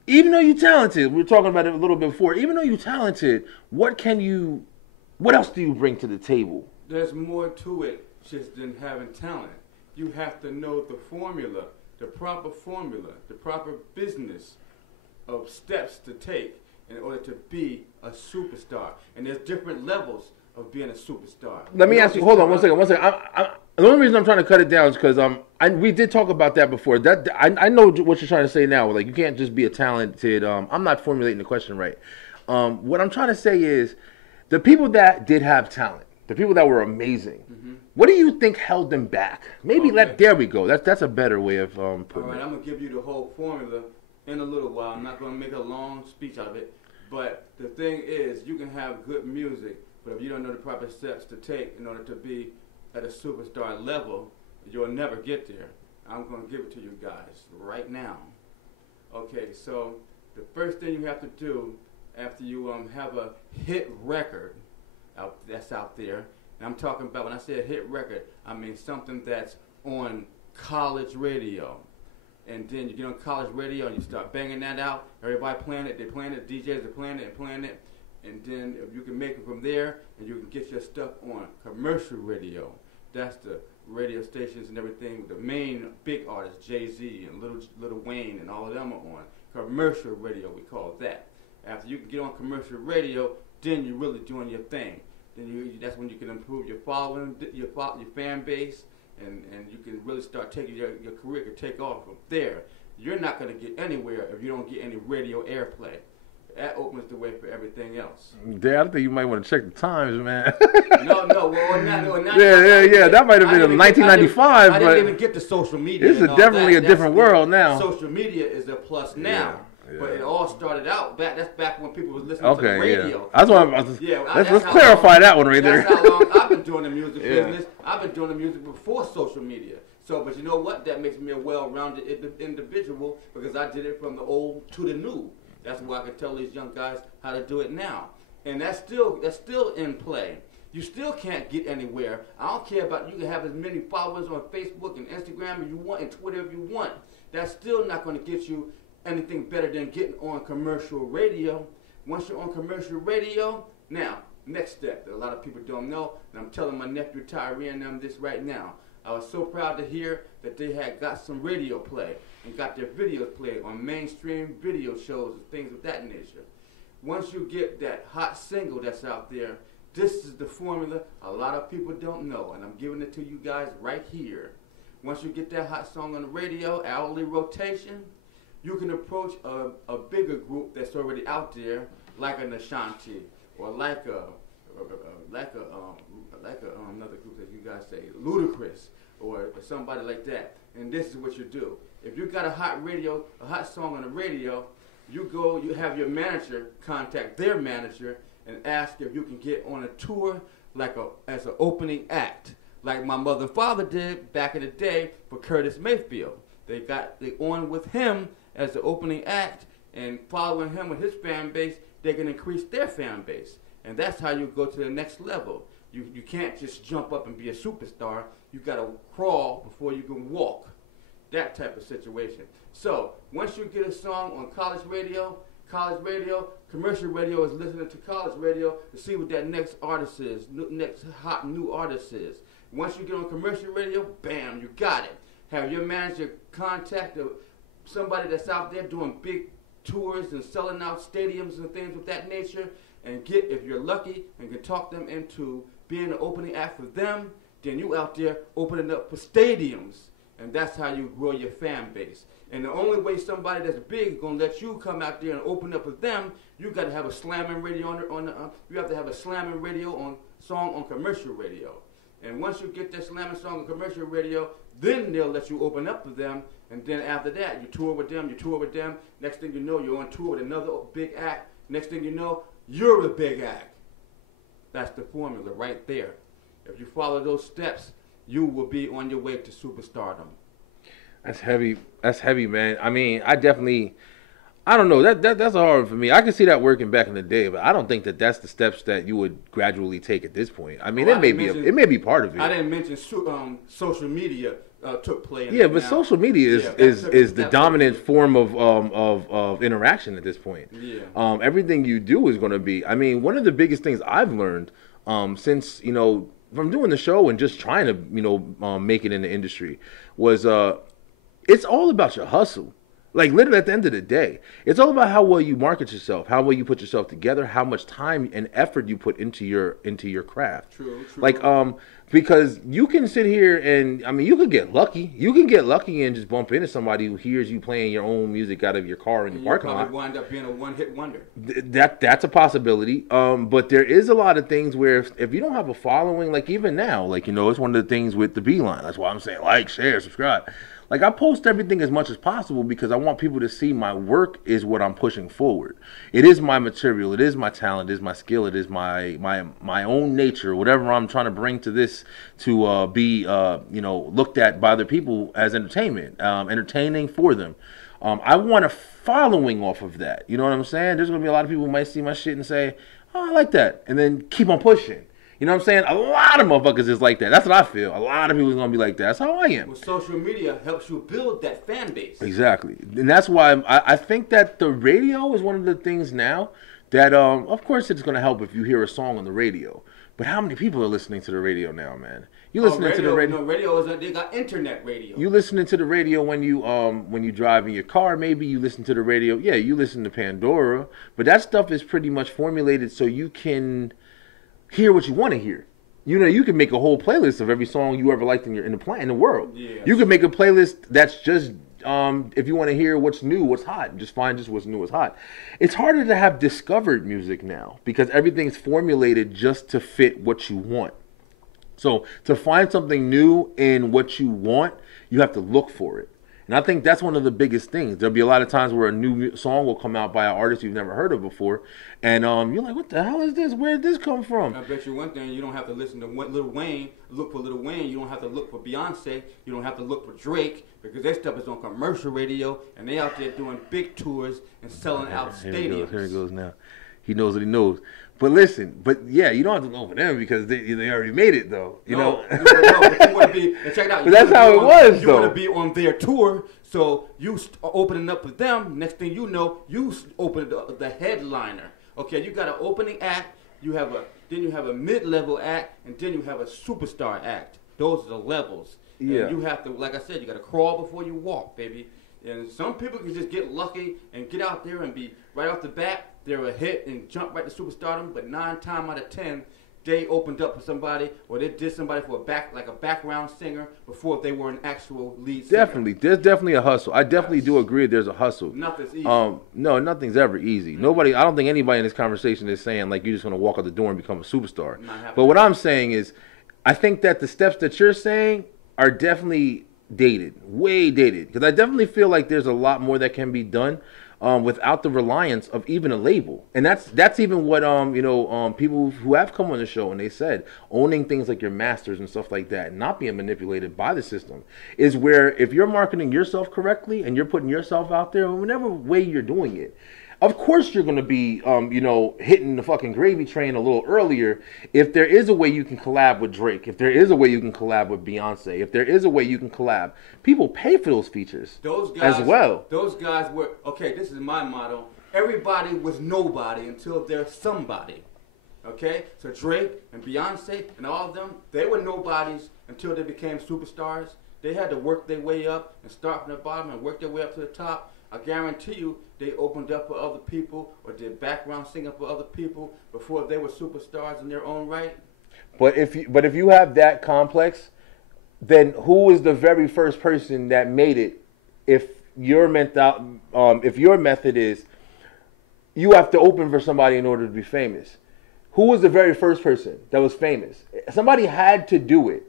even though you're talented, we were talking about it a little bit before, even though you're talented, what else do you bring to the table? There's more to it just than having talent. You have to know the formula, the proper business of steps to take in order to be a superstar. And there's different levels of being a superstar. Let me ask you, hold on one second. The only reason I'm trying to cut it down is because we did talk about that before. That I know what you're trying to say now. Like, you can't just be a talented. I'm not formulating the question right. What I'm trying to say is the people that did have talent, the people that were amazing. Mm-hmm. What do you think held them back? Maybe there we go. That's a better way of putting it. All right, I'm gonna give you the whole formula in a little while. I'm not gonna make a long speech out of it. But the thing is, you can have good music, but if you don't know the proper steps to take in order to be at a superstar level, you'll never get there. I'm going to give it to you guys right now. Okay, so the first thing you have to do after you have a hit record that's out there, and I'm talking about, when I say a hit record, I mean something that's on college radio. And then you get on college radio and you start banging that out. Everybody playing it, DJs are playing it. And then if you can make it from there, and you can get your stuff on commercial radio. That's the radio stations and everything. The main big artists, Jay-Z and Lil Wayne and all of them are on commercial radio, we call it that. After you can get on commercial radio, then you're really doing your thing. Then that's when you can improve your following, your fan base, and you can really start taking your career can take off from there. You're not going to get anywhere if you don't get any radio airplay. That opens the way for everything else. Dad, I think you might want to check the times, man. No, well, not. Yeah. That might have been in 1995, I didn't even get to social media. This is definitely a different world now. Social media is a plus now. Yeah. But it all started out that's back when people was listening to the radio. Yeah. That's what let's clarify that one right there. That's how long I've been doing the music business. I've been doing the music before social media. So, but you know what? That makes me a well-rounded individual because I did it from the old to the new. That's why I can tell these young guys how to do it now. And that's still in play. You still can't get anywhere. I don't care about, you can have as many followers on Facebook and Instagram as you want and Twitter if you want. That's still not going to get you anything better than getting on commercial radio. Once you're on commercial radio, now, next step that a lot of people don't know, and I'm telling my nephew Tyree and them this right now. I was so proud to hear that they had got some radio play and got their videos played on mainstream video shows and things of that nature. Once you get that hot single that's out there, this is the formula a lot of people don't know, and I'm giving it to you guys right here. Once you get that hot song on the radio, hourly rotation, you can approach a bigger group that's already out there, like an Ashanti or like another group that you guys say, Ludacris, or somebody like that. And this is what you do. If you got a hot song on the radio, you have your manager contact their manager and ask if you can get on a tour as an opening act, like my mother and father did back in the day for Curtis Mayfield. They on with him as the opening act, and following him with his fan base, they can increase their fan base. And that's how you go to the next level. You can't just jump up and be a superstar. You got to crawl before you can walk. That type of situation. So once you get a song on college radio, commercial radio is listening to college radio to see what that next artist is, next hot new artist is. Once you get on commercial radio, bam, you got it. Have your manager contact somebody that's out there doing big tours and selling out stadiums and things of that nature, and get, if you're lucky, and can talk them into being an opening act for them, then you out there opening up for stadiums. And that's how you grow your fan base. And the only way somebody that's big is gonna let you come out there and open up with them, you got to have a slamming radio you have to have a slamming radio song on commercial radio. And once you get that slamming song on commercial radio, then they'll let you open up with them. And then after that, you tour with them. Next thing you know, you're on tour with another big act. Next thing you know, you're a big act. That's the formula right there. If you follow those steps, you will be on your way to superstardom. That's heavy. That's heavy, man. I mean, I don't know. That's hard for me. I can see that working back in the day, but I don't think that's the steps that you would gradually take at this point. I mean, it may be part of it. I didn't mention social media took play. Yeah, but social media is the dominant form of interaction at this point. Yeah. Everything you do is going to be. I mean, one of the biggest things I've learned since from doing the show and just trying to make it in the industry was it's all about your hustle. Like, literally at the end of the day, it's all about how well you market yourself, how well you put yourself together, how much time and effort you put into your craft. True. Like, because you can sit here and, I mean, you could get lucky. You can get lucky and just bump into somebody who hears you playing your own music out of your car in the parking lot. You probably wind up being a one-hit wonder. That's a possibility. But there is a lot of things where if you don't have a following, like even now, like, it's one of the things with the Beeline. That's why I'm saying like, share, subscribe. Like, I post everything as much as possible because I want people to see my work is what I'm pushing forward. It is my material. It is my talent. It is my skill. It is my own nature, whatever I'm trying to bring to this to be, looked at by other people as entertainment, entertaining for them. I want a following off of that. You know what I'm saying? There's going to be a lot of people who might see my shit and say, oh, I like that, and then keep on pushing. You know what I'm saying? A lot of motherfuckers is like that. That's what I feel. A lot of people is going to be like that. That's how I am. Well, social media helps you build that fan base. Exactly. And that's why I think that the radio is one of the things now that, of course, it's going to help if you hear a song on the radio. But how many people are listening to the radio now, man? You listening to the radio? No, radio is they got internet radio. You listening to the radio when you drive in your car? Maybe you listen to the radio. Yeah, you listen to Pandora, but that stuff is pretty much formulated so you can hear what you want to hear. You can make a whole playlist of every song you ever liked in the world. Yeah. You can make a playlist that's just if you want to hear what's new, what's hot, just find just what's new, what's hot. It's harder to have discovered music now because everything's formulated just to fit what you want. So to find something new in what you want, you have to look for it. And I think that's one of the biggest things. There'll be a lot of times where a new song will come out by an artist you've never heard of before, and you're like, what the hell is this? Where did this come from? I bet you one thing, you don't have to listen to Lil Wayne, look for Lil Wayne. You don't have to look for Beyonce. You don't have to look for Drake, because their stuff is on commercial radio, and they out there doing big tours and selling out stadiums. Here he goes now. He knows what he knows. But listen, yeah, you don't have to go for them because they already made it, though. But you want to be, and check it out. But that's how it was, though. You want to be on their tour, so you opening up with them. Next thing you know, you open the headliner. Okay, you got an opening act. Then you have a mid-level act, and then you have a superstar act. Those are the levels. Yeah. And you have to, like I said, you got to crawl before you walk, baby. And some people can just get lucky and get out there and be right off the bat, they're a hit and jump right to superstardom. But 9 times out of 10, they opened up for somebody or they did somebody for a background singer before they were an actual lead singer. Definitely, there's definitely a hustle. I definitely do agree there's a hustle. Nothing's easy. No, nothing's ever easy. Mm-hmm. I don't think anybody in this conversation is saying like you're just gonna walk out the door and become a superstar. But what I'm saying is, I think that the steps that you're saying are definitely dated, way dated, because I definitely feel like there's a lot more that can be done without the reliance of even a label. And that's even what people who have come on the show and they said owning things like your masters and stuff like that, not being manipulated by the system, is where if you're marketing yourself correctly and you're putting yourself out there, whatever way you're doing it, Of course you're going to be, you know, hitting the fucking gravy train a little earlier if there is a way you can collab with Drake, if there is a way you can collab with Beyonce, if there is a way you can collab. People pay for those features those guys, as well. Those guys were, okay, this is my motto. Everybody was nobody until they're somebody. Okay? So Drake and Beyonce and all of them, they were nobodies until they became superstars. They had to work their way up and start from the bottom and work their way up to the top. I guarantee you they opened up for other people or did background singing for other people before they were superstars in their own right. But if you have that complex, then who was the very first person that made it? If your method is you have to open for somebody in order to be famous. Who was the very first person that was famous? Somebody had to do it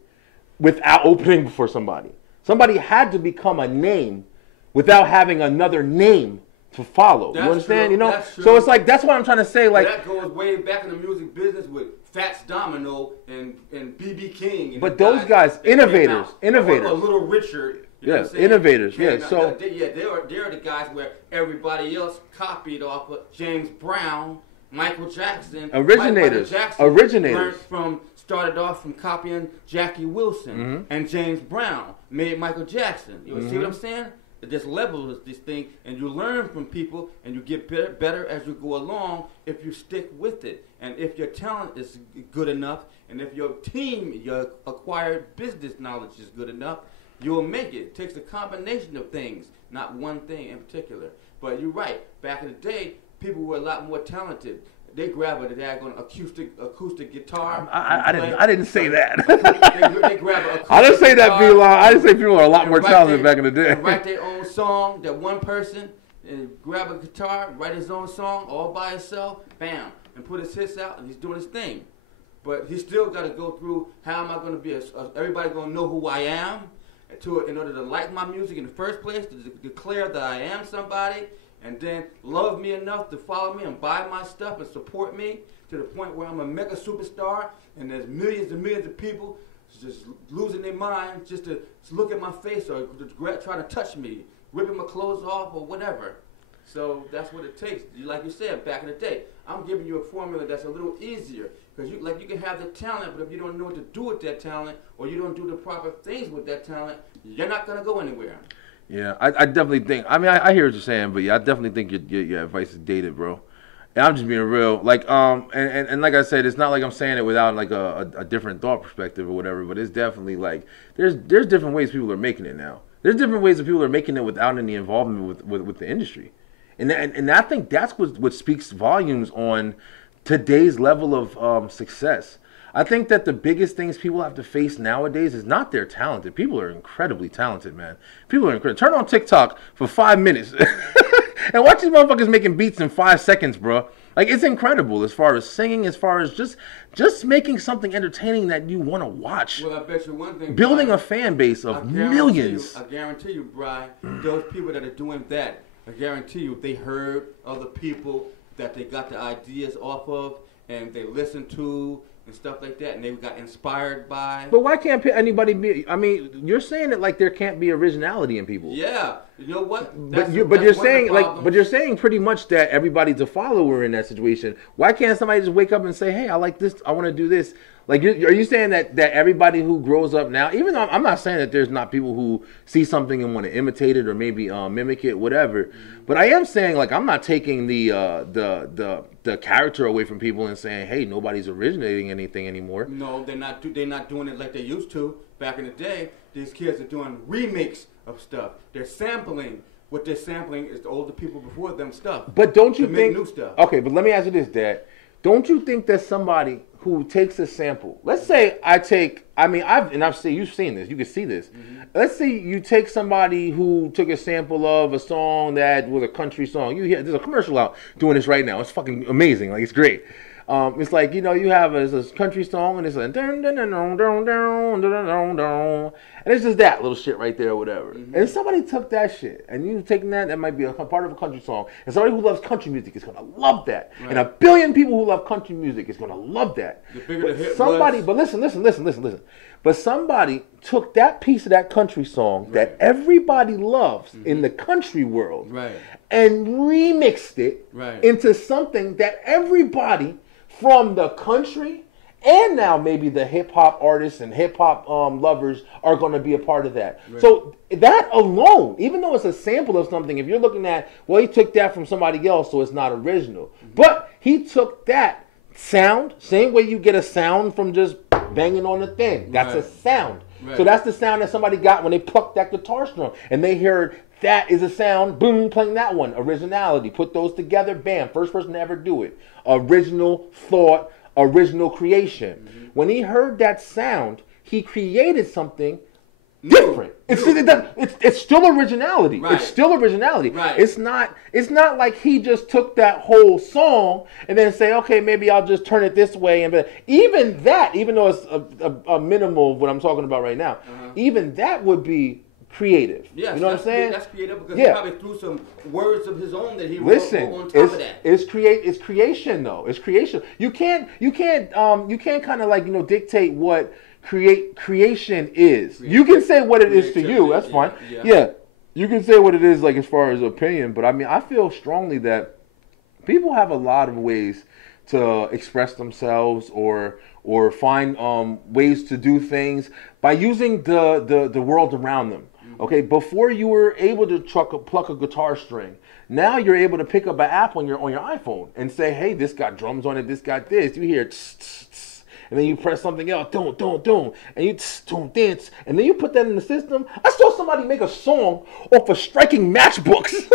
without opening for somebody. Somebody had to become a name without having another name to follow. That's you understand? True. You know? That's true. So it's like, that's what I'm trying to say. Like, that goes way back in the music business with Fats Domino and B.B. King. And but those guys, innovators. A Little Richard. You know what I'm saying? Innovators. Yeah, so they're the guys where everybody else copied off of James Brown, Michael Jackson. Originators. Originators. Started off from copying Jackie Wilson and James Brown, made Michael Jackson. You see what I'm saying? This level is this thing, and you learn from people, and you get better as you go along if you stick with it. And if your talent is good enough, and if your team, your acquired business knowledge is good enough, you'll make it. It takes a combination of things, not one thing in particular. But you're right. Back in the day, people were a lot more talented. They grab a daggone acoustic guitar. I didn't say that. They grab an acoustic I didn't say that, guitar, I didn't say people are a lot more talented back in the day. And write their own song, that one person, and grab a guitar, write his own song all by himself, bam, and put his hits out, and he's doing his thing. But he's still got to go through, how am I going to be, everybody going to know who I am, in order to like my music in the first place, to declare that I am somebody, and then love me enough to follow me and buy my stuff and support me to the point where I'm a mega superstar and there's millions and millions of people just losing their mind just to look at my face or try to touch me, ripping my clothes off or whatever. So that's what it takes. Like you said, back in the day, I'm giving you a formula that's a little easier because you can have the talent, but if you don't know what to do with that talent or you don't do the proper things with that talent, you're not going to go anywhere. Yeah, I definitely think. I mean, I hear what you're saying, but yeah, I definitely think your advice is dated, bro. And I'm just being real. Like, and like I said, it's not like I'm saying it without like a different thought perspective or whatever. But it's definitely like there's different ways people are making it now. There's different ways that people are making it without any involvement with the industry, and I think that's what speaks volumes on today's level of success. I think that the biggest things people have to face nowadays is not their talented. People are incredibly talented, man. People are incredible. Turn on TikTok for 5 minutes and watch these motherfuckers making beats in 5 seconds, bro. Like, it's incredible as far as singing, as far as just making something entertaining that you want to watch. Well, I bet you one thing. Building Brian, a fan base of millions. I guarantee you, Brian, those people that are doing that, I guarantee you they heard other people that they got the ideas off of and they listened to and stuff like that, and they got inspired by. But why can't anybody be? I mean, you're saying it like there can't be originality in people. Yeah, you know what? But you're saying pretty much that everybody's a follower in that situation. Why can't somebody just wake up and say, "Hey, I like this. I want to do this." Like, are you saying that everybody who grows up now, even though I'm not saying that there's not people who see something and want to imitate it or maybe mimic it, whatever, but I am saying, like, I'm not taking the character away from people and saying, hey, nobody's originating anything anymore. No, they're not doing it like they used to. Back in the day, these kids are doing remakes of stuff. They're sampling. What they're sampling is the older people before them stuff. But don't you think? New stuff. Okay, but let me ask you this, Dad. Don't you think that somebody who takes a sample, let's say you've seen this, you can see this. Mm-hmm. Let's say you take somebody who took a sample of a song that was a country song. You hear there's a commercial out doing this right now. It's fucking amazing. Like, it's great. It's like, you have a country song and it's like dun, dun, dun, dun, dun, dun, dun, dun, dun, and it's just that little shit right there or whatever. Mm-hmm. And somebody took that shit and you've taken that might be a part of a country song, and somebody who loves country music is gonna love that. Right. And 1 billion people who love country music is gonna love that. The bigger the hit somebody was. But listen. But somebody took that piece of that country song that everybody loves in the country world and remixed it into something that everybody from the country and now maybe the hip-hop artists and hip-hop lovers are going to be a part of that. So that alone, even though it's a sample of something, if you're looking at, well, he took that from somebody else, so it's not original. But he took that sound, same way you get a sound from just banging on the thing. That's a sound. So that's the sound that somebody got when they plucked that guitar strum. And they heard that is a sound, boom, playing that one. Originality. Put those together, bam. First person to ever do it. Original thought, original creation. When he heard that sound, he created something different. It's still originality. It's still originality. It's not like he just took that whole song and then say, okay, maybe I'll just turn it this way. And but even that, even though it's a minimal of what I'm talking about right now, even that would be creative. Yes, you know what I'm saying? That's creative because he probably threw some words of his own that he wrote on top of that. It's creation though. It's creation. You can't kind of like, you know, dictate what creation is. You can say what it is to you. That's fine. Yeah. You can say what it is, like as far as opinion. But I mean, I feel strongly that people have a lot of ways to express themselves or find ways to do things by using the world around them. Okay, before you were able to pluck a guitar string. Now you're able to pick up an app on your iPhone and say, hey, this got drums on it, this got this. You hear tss, tss, tss, and then you press something else, don't, and you don't dance, and then you put that in the system. I saw somebody make a song off of striking matchbooks.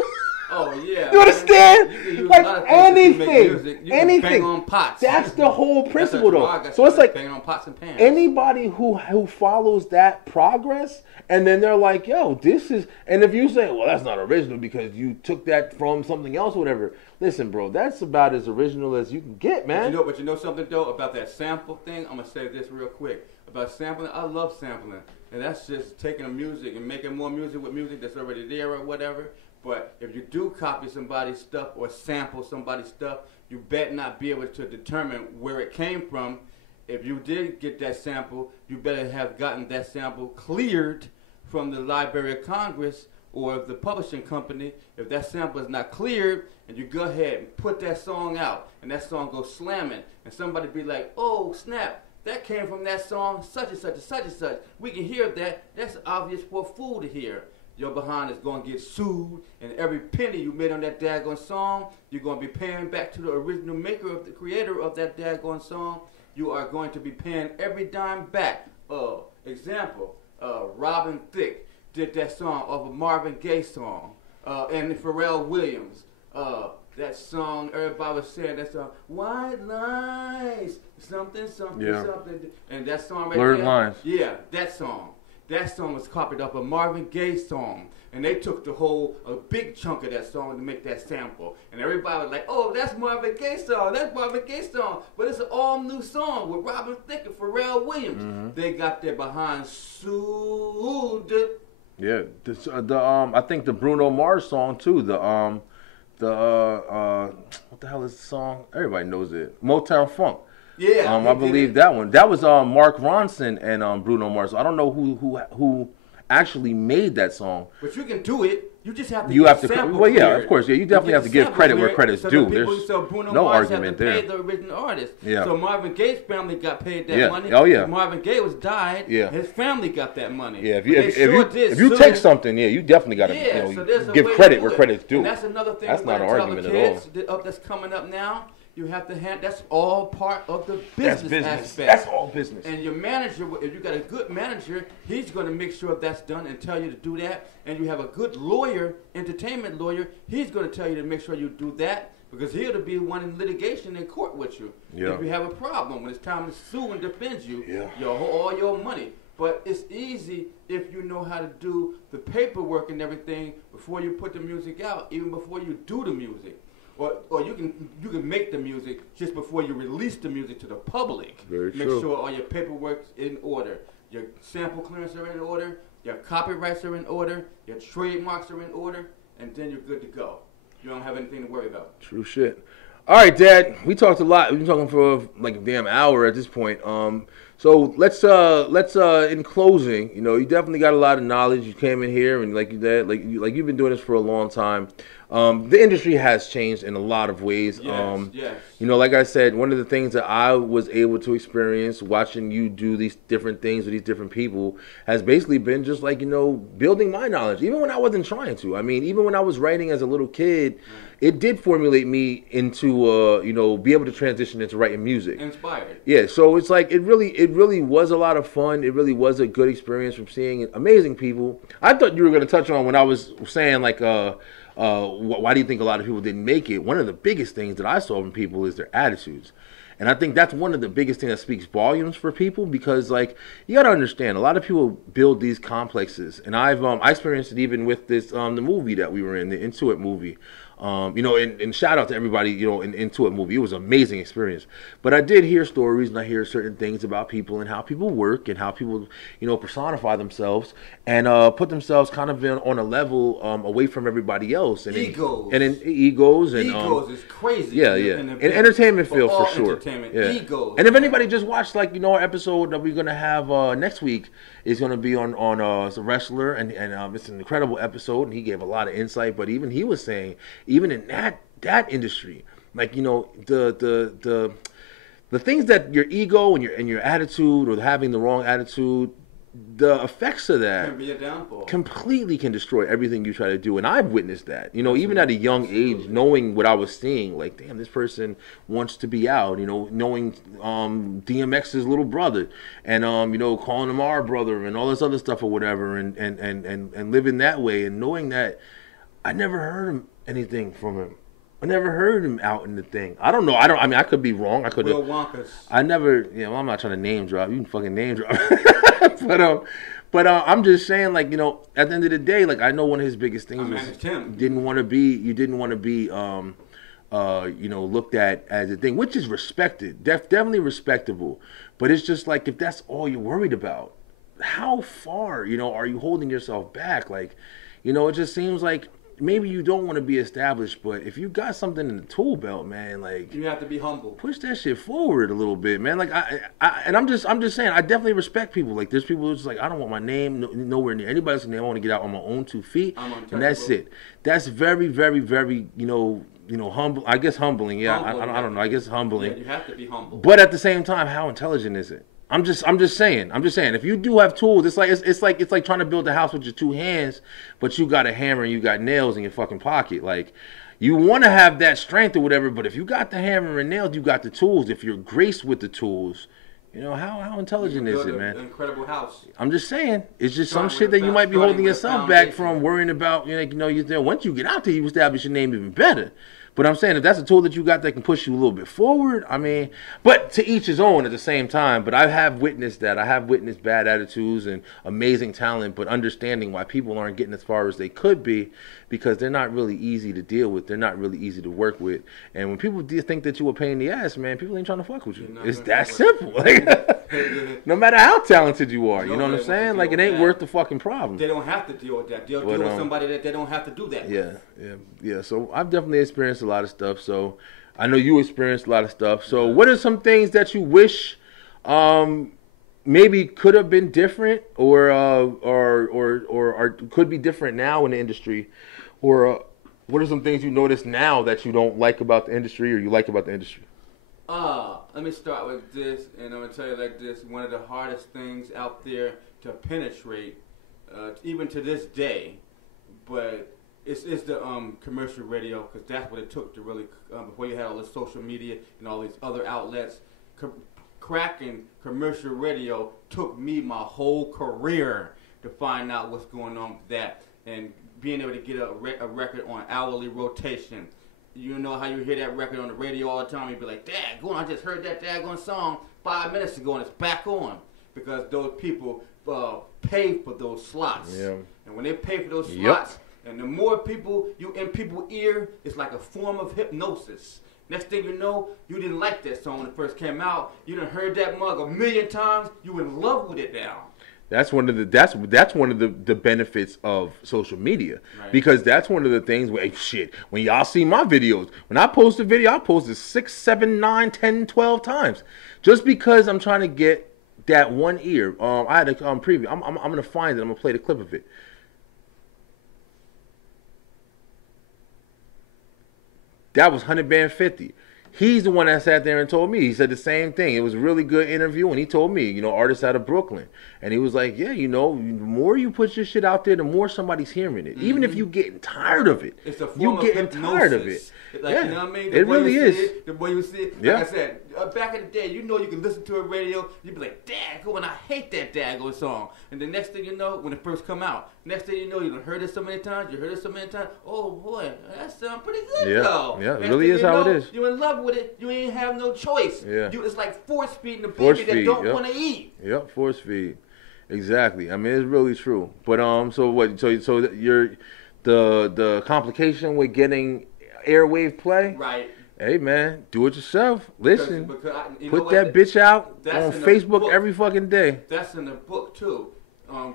Oh yeah. You understand? You like anything. Bang on pots. That's the whole principle though. So it's like banging on pots and pans. Anybody who follows that progress and then they're like, yo, this is, and if you say, well, that's not original because you took that from something else or whatever. Listen, bro, that's about as original as you can get, man. But you know something though about that sample thing? I'm gonna say this real quick. About sampling, I love sampling. And that's just taking a music and making more music with music that's already there or whatever. But if you do copy somebody's stuff or sample somebody's stuff, you better not be able to determine where it came from. If you did get that sample, you better have gotten that sample cleared from the Library of Congress or the publishing company. If that sample is not cleared, and you go ahead and put that song out, and that song goes slamming, and somebody be like, oh, snap, that came from that song, such and such and such and such. We can hear that. That's obvious for a fool to hear. Your behind is going to get sued, and every penny you made on that daggone song, you're going to be paying back to the original maker of the creator of that daggone song. You are going to be paying every dime back. Example, Robin Thicke did that song of a Marvin Gaye song, and Pharrell Williams. That song, everybody was saying that song, White Lines, something, and that song right Blurred there. Lines. Yeah, that song. That song was copied off a Marvin Gaye song. And they took a big chunk of that song to make that sample. And everybody was like, oh, that's Marvin Gaye song. That's Marvin Gaye song. But it's an all-new song with Robin Thicke and Pharrell Williams. They got their behind sued. Yeah. I think the Bruno Mars song, too. What the hell is the song? Everybody knows it. Motown Funk. Yeah, I believe that one. That was Mark Ronson and Bruno Mars. I don't know who actually made that song. But you can do it. You just have to. You have to. Well, yeah, of course. Yeah, you definitely have to give credit where credit's due. There's Bruno no Mars argument there. Paid the original artist. Yeah. So Marvin Gaye's family got paid that money. Oh yeah. Marvin Gaye was died. Yeah. His family got that money. Yeah. If you take something, you definitely got to give credit where credit's due. And that's another thing. That's not an argument at all. That's coming up now. You have to that's all part of the business aspect. That's all business. And your manager, if you got a good manager, he's going to make sure that's done and tell you to do that. And you have a good lawyer, entertainment lawyer, he's going to tell you to make sure you do that because he'll be one in litigation in court with you. Yeah. If you have a problem, when it's time to sue and defend you, yeah. all your money. But it's easy if you know how to do the paperwork and everything before you put the music out, even before you do the music. Or you can make the music just before you release the music to the public. Very Make true. sure all your paperwork's in order. Your sample clearance are in order. Your copyrights are in order. Your trademarks are in order. And then you're good to go. You don't have anything to worry about. True shit. All right, Dad. We talked a lot. We've been talking for like a damn hour at this point. So let's in closing, you know, you definitely got a lot of knowledge. You came in here and like you did, like you've been doing this for a long time. The industry has changed in a lot of ways. Yes. You know, like I said, one of the things that I was able to experience watching you do these different things with these different people has basically been just like, you know, building my knowledge, even when I wasn't trying to. I mean, even when I was writing as a little kid, it did formulate me into, you know, be able to transition into writing music. Inspired. Yeah, so it's like it really was a lot of fun. It really was a good experience from seeing amazing people. I thought you were going to touch on when I was saying like, why do you think a lot of people didn't make it? One of the biggest things that I saw from people is their attitudes. And I think that's one of the biggest things that speaks volumes for people because, like, you got to understand, a lot of people build these complexes. And I experienced it even with this, the movie that we were in, the Intuit movie. You know, and shout out to everybody, you know, in Intuit movie. It was an amazing experience. But I did hear stories and I hear certain things about people and how people work and how people, you know, personify themselves and put themselves kind of on a level away from everybody else. And Egos. Egos is crazy. Yeah. In entertainment field for sure. Yeah. Egos. And if anybody just watched, like, you know, our episode that we're going to have next week is going to be on it's a wrestler and it's an incredible episode and he gave a lot of insight. But even he was saying, even in that industry, like, you know, the things that your ego and your attitude or having the wrong attitude, the effects of that can be a downfall. Completely can destroy everything you try to do. And I've witnessed that, you know, even at a young age, knowing what I was seeing, like, damn, this person wants to be out, you know, knowing DMX's little brother and, you know, calling him our brother and all this other stuff or whatever and living that way and knowing that I never heard anything from him. I never heard him out in the thing. I don't know. I mean, I could be wrong. I could have. Will Wonkas. I never. You know, I'm not trying to name drop. You can fucking name drop. but I'm just saying, like, you know, at the end of the day, like, I know one of his biggest things was you didn't want to be, you know, looked at as a thing, which is respected, definitely respectable. But it's just like, if that's all you're worried about, how far, you know, are you holding yourself back? Like, you know, it just seems like. Maybe you don't want to be established, but if you got something in the tool belt, man, like you have to be humble. Push that shit forward a little bit, man. Like I'm just saying, I definitely respect people. Like there's people who's like, I don't want my name nowhere near anybody else's name. I want to get out on my own 2 feet, and that's it. That's very, very, very, you know, humble. I guess humbling. Yeah, I don't know. I guess humbling. Yeah, you have to be humble. But at the same time, how intelligent is it? I'm just saying. If you do have tools, it's like trying to build a house with your 2 hands, but you got a hammer and you got nails in your fucking pocket. Like, you want to have that strength or whatever, but if you got the hammer and nails, you got the tools. If you're graced with the tools, you know, how intelligent is it, man? An incredible house. I'm just saying, it's just some shit that you might be holding yourself back from worrying about. You know, you know, once you get out there, you establish your name even better. But I'm saying if that's a tool that you got that can push you a little bit forward, I mean, but to each his own at the same time. But I have witnessed that. I have witnessed bad attitudes and amazing talent, but understanding why people aren't getting as far as they could be because they're not really easy to deal with. They're not really easy to work with. And when people think that you a pain in the ass, man, people ain't trying to fuck with you. It's that simple. Like, no matter how talented you are, you know what I'm saying? Like, it ain't worth the fucking problem. They don't have to deal with that. They'll deal with somebody that they don't have to do that with. Yeah. So I've definitely experienced a lot of stuff. So I know you experienced a lot of stuff. So what are some things that you wish maybe could have been different or could be different now in the industry? Or what are some things you notice now that you don't like about the industry or you like about the industry? Let me start with this, and I'm going to tell you like this. One of the hardest things out there to penetrate, even to this day, but it's the commercial radio, because that's what it took to really, before you had all this social media and all these other outlets, cracking commercial radio took me my whole career to find out what's going on with that, and being able to get a record on hourly rotation. You know how you hear that record on the radio all the time, you be like, daggone, I just heard that daggone song 5 minutes ago and it's back on. Because those people pay for those slots. Yeah. And when they pay for those slots, and the more people you in people's ear, it's like a form of hypnosis. Next thing you know, you didn't like that song when it first came out. You done heard that mug 1,000,000 times. You in love with it now. That's one of the benefits of social media, right? Because that's one of the things where when y'all see my videos, when I post a video, I post it 6, 7, 9, 10, 12 times, just because I'm trying to get that one ear. I had a preview. I'm gonna find it. I'm gonna play the clip of it. That was 100 Band 50. He's the one that sat there and told me. He said the same thing. It was a really good interview, and he told me, you know, artist out of Brooklyn. And he was like, yeah, you know, the more you put your shit out there, the more somebody's hearing it. Even if you getting tired of it. It's a form you of getting hypnosis. tired of it. Like, yeah, you know what I mean? It really is. The way you see it, like I said, back in the day, you know you can listen to a radio, you'd be like, Dago, and I hate that Dago song. And the next thing you know, when it first come out, next thing you know, you've heard it so many times, oh boy, that sounds pretty good though. Yeah, it really is how it is. You're in love with it, you ain't have no choice. Yeah. It's like force feeding the baby that don't want to eat. Yep, force feed. Exactly. I mean, it's really true. But so what? So you're the complication with getting airwave play. Right. Hey man, do it yourself. Listen, because put that bitch out on Facebook book. Every fucking day. That's in the book too.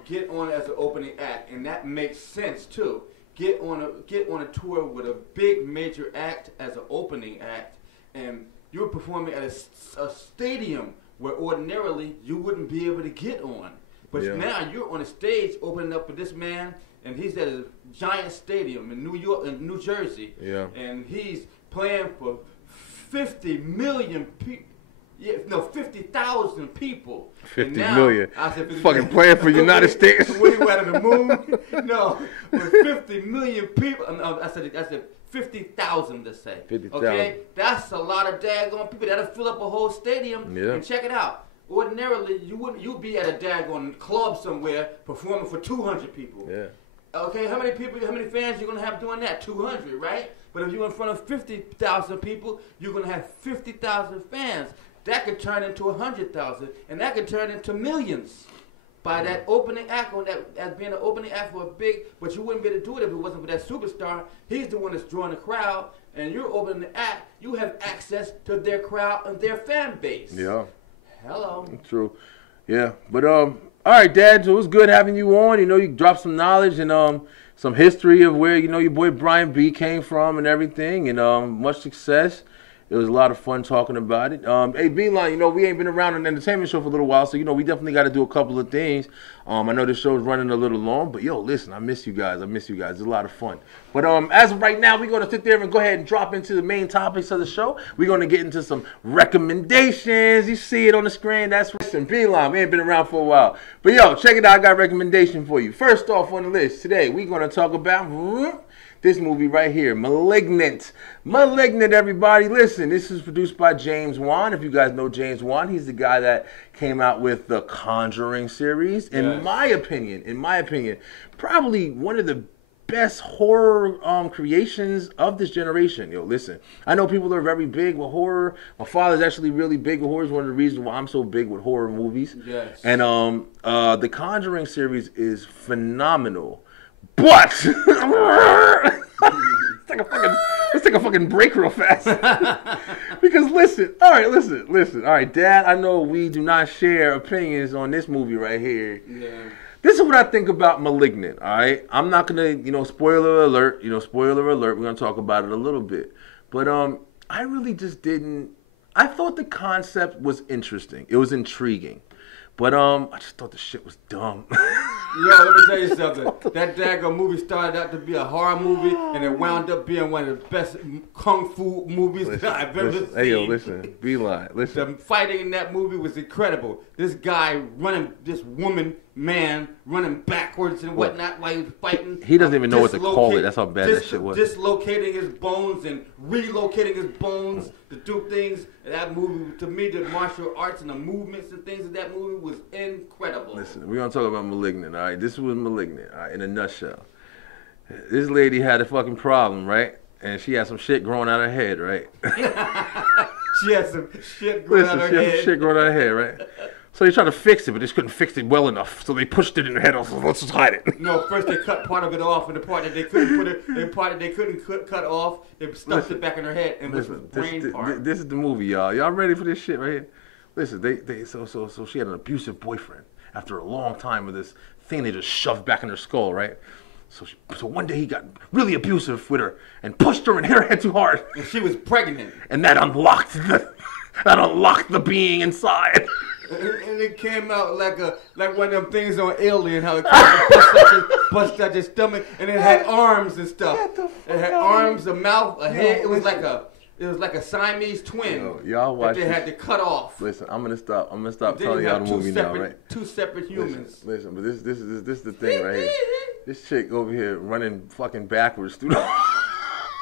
Get on as an opening act, and that makes sense too. Get on a tour with a big major act as an opening act, and you're performing at a stadium where ordinarily you wouldn't be able to get on. But now you're on a stage opening up for this man, and he's at a giant stadium in New York, in New Jersey, and he's playing for 50 million people. Yeah, no, 50,000 people. 50 million. I said 50 fucking playing for United States. When you out of the moon? No, with 50 million people. I said 50,000 to say. 50,000. Okay, that's a lot of daggone people. That'll fill up a whole stadium. Yeah. And check it out. Ordinarily, you'd be at a daggone club somewhere performing for 200 people. Yeah. Okay, how many fans you gonna have doing that? 200, right? But if you're in front of 50,000 people, you're gonna have 50,000 fans. That could turn into 100,000, and that could turn into millions by that opening act on that as being an opening act for a big. But you wouldn't be able to do it if it wasn't for that superstar. He's the one that's drawing the crowd, and you're opening the act. You have access to their crowd and their fan base. Yeah. Hello. True. Yeah, but all right, Dad. So it was good having you on. You know, you dropped some knowledge and some history of where your boy Brian B came from and everything, and much success. It was a lot of fun talking about it. Hey, Beeline, we ain't been around an entertainment show for a little while, so, we definitely got to do a couple of things. I know this show's running a little long, but, listen, I miss you guys. It's a lot of fun. But as of right now, we're going to sit there and go ahead and drop into the main topics of the show. We're going to get into some recommendations. You see it on the screen. That's listen, Beeline. We ain't been around for a while. But, check it out. I got a recommendation for you. First off on the list today, we're going to talk about this movie right here, Malignant. Malignant, everybody. Listen, this is produced by James Wan. If you guys know James Wan, he's the guy that came out with the Conjuring series. In my opinion, probably one of the best horror creations of this generation. Listen, I know people are very big with horror. My father's actually really big with horror. It's one of the reasons why I'm so big with horror movies. Yes. And the Conjuring series is phenomenal. But let's take a fucking break real fast. Because listen. All right, Dad, I know we do not share opinions on this movie right here. Yeah. This is what I think about Malignant, all right? I'm not going to, spoiler alert. We're going to talk about it a little bit. But I really just didn't. I thought the concept was interesting. It was intriguing. But I just thought the shit was dumb. Let me tell you something. That daggone movie started out to be a horror movie, and it wound up being one of the best kung fu movies I've ever seen. Hey, listen. Beeline, listen. The fighting in that movie was incredible. This guy man running backwards and whatnot while he was fighting. He doesn't even know what to call it. That's how bad that shit was. Dislocating his bones and relocating his bones to do things. That movie, to me, the martial arts and the movements and things of that movie was incredible. Listen, we're going to talk about Malignant, all right? This was Malignant, all right, in a nutshell. This lady had a fucking problem, right? And she had some shit growing out of her head, right? She had some shit growing out of her head. Had some shit growing out of her head, right? So they tried to fix it, but they just couldn't fix it well enough. So they pushed it in her head off. So let's just hide it. No, first they cut part of it off, and the part that they couldn't cut off, they stuffed it back in her head and was the brain part. This is the movie, y'all. Y'all ready for this shit right here? Listen, so she had an abusive boyfriend. After a long time of this thing, they just shoved back in her skull, right? So one day he got really abusive with her and pushed her and hit her head too hard. And she was pregnant. And that unlocked the being inside. And it came out like one of them things on Alien, how it bust out your stomach, and it had arms and stuff. It had arms, a mouth, a head. It was like a Siamese twin. Yo, y'all watch that they had to cut off. Listen, I'm gonna stop telling y'all the movie now, right? Two separate humans. Listen, but this is the thing right here. This chick over here running fucking backwards through the.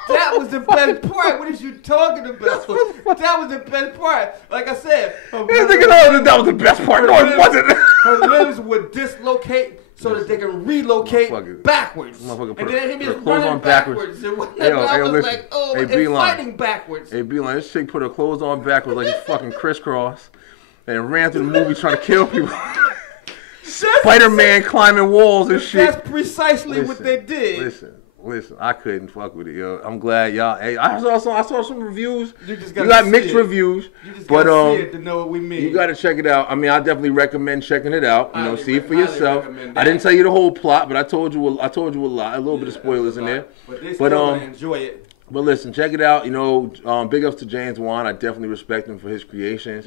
That was the best part. What is you talking about? That was the best part. Like I said, that was the best part. No, it wasn't. Her limbs would dislocate so that they can relocate backwards. And then he was running backwards. I was like, oh, and fighting backwards. Hey, B-Line, this chick put her clothes on backwards like a fucking crisscross and ran through the movie trying to kill people. Spider-Man climbing walls and shit. That's precisely what they did. Listen, I couldn't fuck with it, yo. I'm glad y'all. Hey, I saw some reviews. You gotta got mixed reviews, you just gotta see it to know what we mean. You gotta check it out. I mean, I definitely recommend checking it out. You know, see it for yourself. I didn't tell you the whole plot, but I told you a lot, a little bit of spoilers in there. But they still gonna enjoy it. But listen, check it out. You know, big ups to James Wan. I definitely respect him for his creations.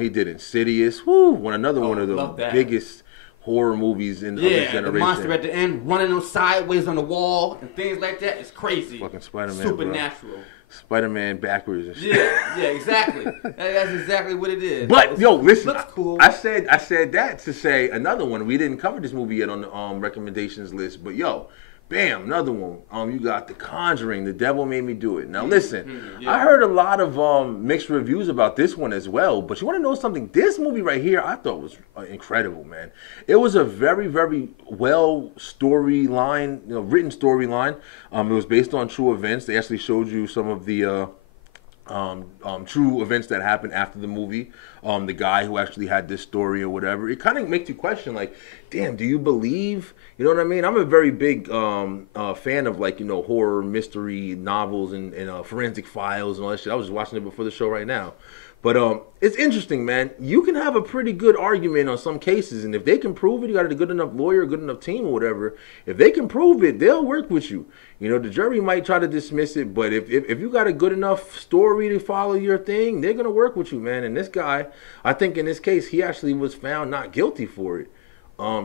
He did Insidious. Another one of the biggest horror movies in this generation. The monster at the end running on sideways on the wall and things like that. It's crazy. Fucking Spider-Man, supernatural. Spider-Man backwards and shit. Yeah, exactly. That's exactly what it is. But yo, listen, looks cool. I said that to say another one. We didn't cover this movie yet on the recommendations list, but yo, bam, another one. You got The Conjuring, The Devil Made Me Do It. Now listen, I heard a lot of mixed reviews about this one as well, but you want to know something? This movie right here, I thought was incredible, man. It was a very, very well storyline, written storyline. It was based on true events. They actually showed you some of the true events that happened after the movie. The guy who actually had this story or whatever. It kind of makes you question, like, damn, do you believe? You know what I mean? I'm a very big fan of, like, horror, mystery novels and forensic files and all that shit. I was just watching it before the show right now. But it's interesting, man. You can have a pretty good argument on some cases, and if they can prove it, you got a good enough lawyer, good enough team or whatever. If they can prove it, they'll work with you. The jury might try to dismiss it, but if you got a good enough story to follow your thing, they're going to work with you, man. And this guy, I think in this case, he actually was found not guilty for it.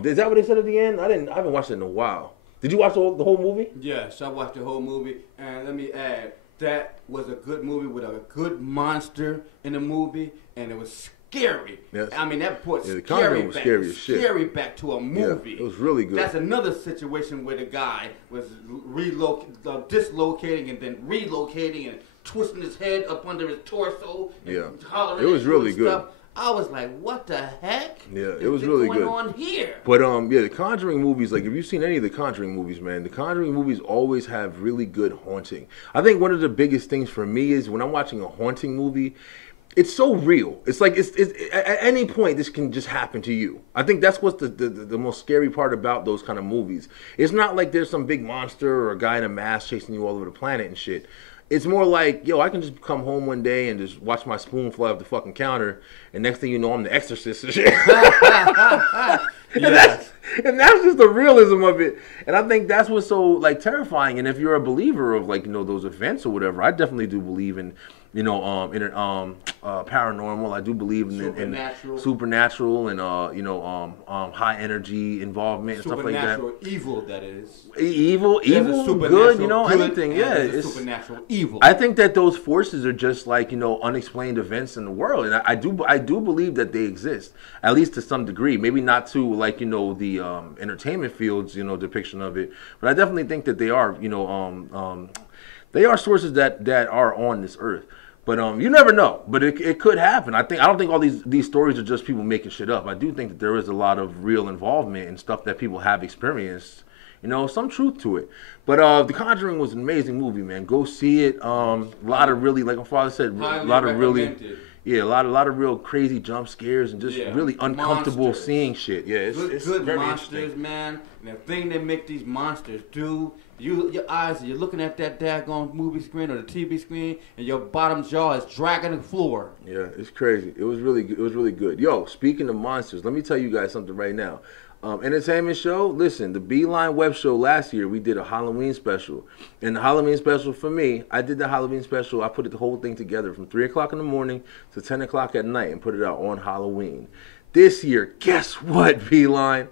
Is that what they said at the end? I haven't watched it in a while. Did you watch the whole movie? Yes, I watched the whole movie, and let me add, that was a good movie with a good monster in the movie, and it was scary. Yes. I mean, that put scary back to a movie. Yeah, it was really good. That's another situation where the guy was dislocating and then relocating and twisting his head up under his torso. And hollering. It was really good. Stuff. I was like, what the heck? Yeah, it was really good. What's going on here? But the Conjuring movies, like if you've seen any of the Conjuring movies, man, the Conjuring movies always have really good haunting. I think one of the biggest things for me is when I'm watching a haunting movie, it's so real. It's like it's at any point this can just happen to you. I think that's what's the most scary part about those kind of movies. It's not like there's some big monster or a guy in a mask chasing you all over the planet and shit. It's more like, yo, I can just come home one day and just watch my spoon fly off the fucking counter, and next thing you know, I'm the exorcist and shit. And that's just the realism of it. And I think that's what's so, like, terrifying. And if you're a believer of, like, those events or whatever, I definitely do believe in, paranormal. I do believe in supernatural and high energy involvement and stuff like that. Supernatural evil, that is. Evil, good, anything. Yeah, it's supernatural evil. I think that those forces are just like unexplained events in the world, and I do believe that they exist, at least to some degree. Maybe not to like the entertainment fields depiction of it, but I definitely think that they are they are sources that are on this earth. But you never know. But it could happen. I don't think all these stories are just people making shit up. I do think that there is a lot of real involvement and stuff that people have experienced. Some truth to it. But The Conjuring was an amazing movie, man. Go see it. A lot of really, like my father said, a lot of real crazy jump scares and just really uncomfortable seeing shit. Yeah, it's good very monsters, man. And the thing that make these monsters do, your eyes, you're looking at that daggone movie screen or the TV screen, and your bottom jaw is dragging the floor. Yeah, it's crazy. It was really good. Yo, speaking of monsters, let me tell you guys something right now. Entertainment show. Listen, the Beeline Web Show last year, we did a Halloween special. And the Halloween special for me, I did the Halloween special. I put the whole thing together from 3 o'clock in the morning to 10 o'clock at night and put it out on Halloween. This year, guess what, Beeline?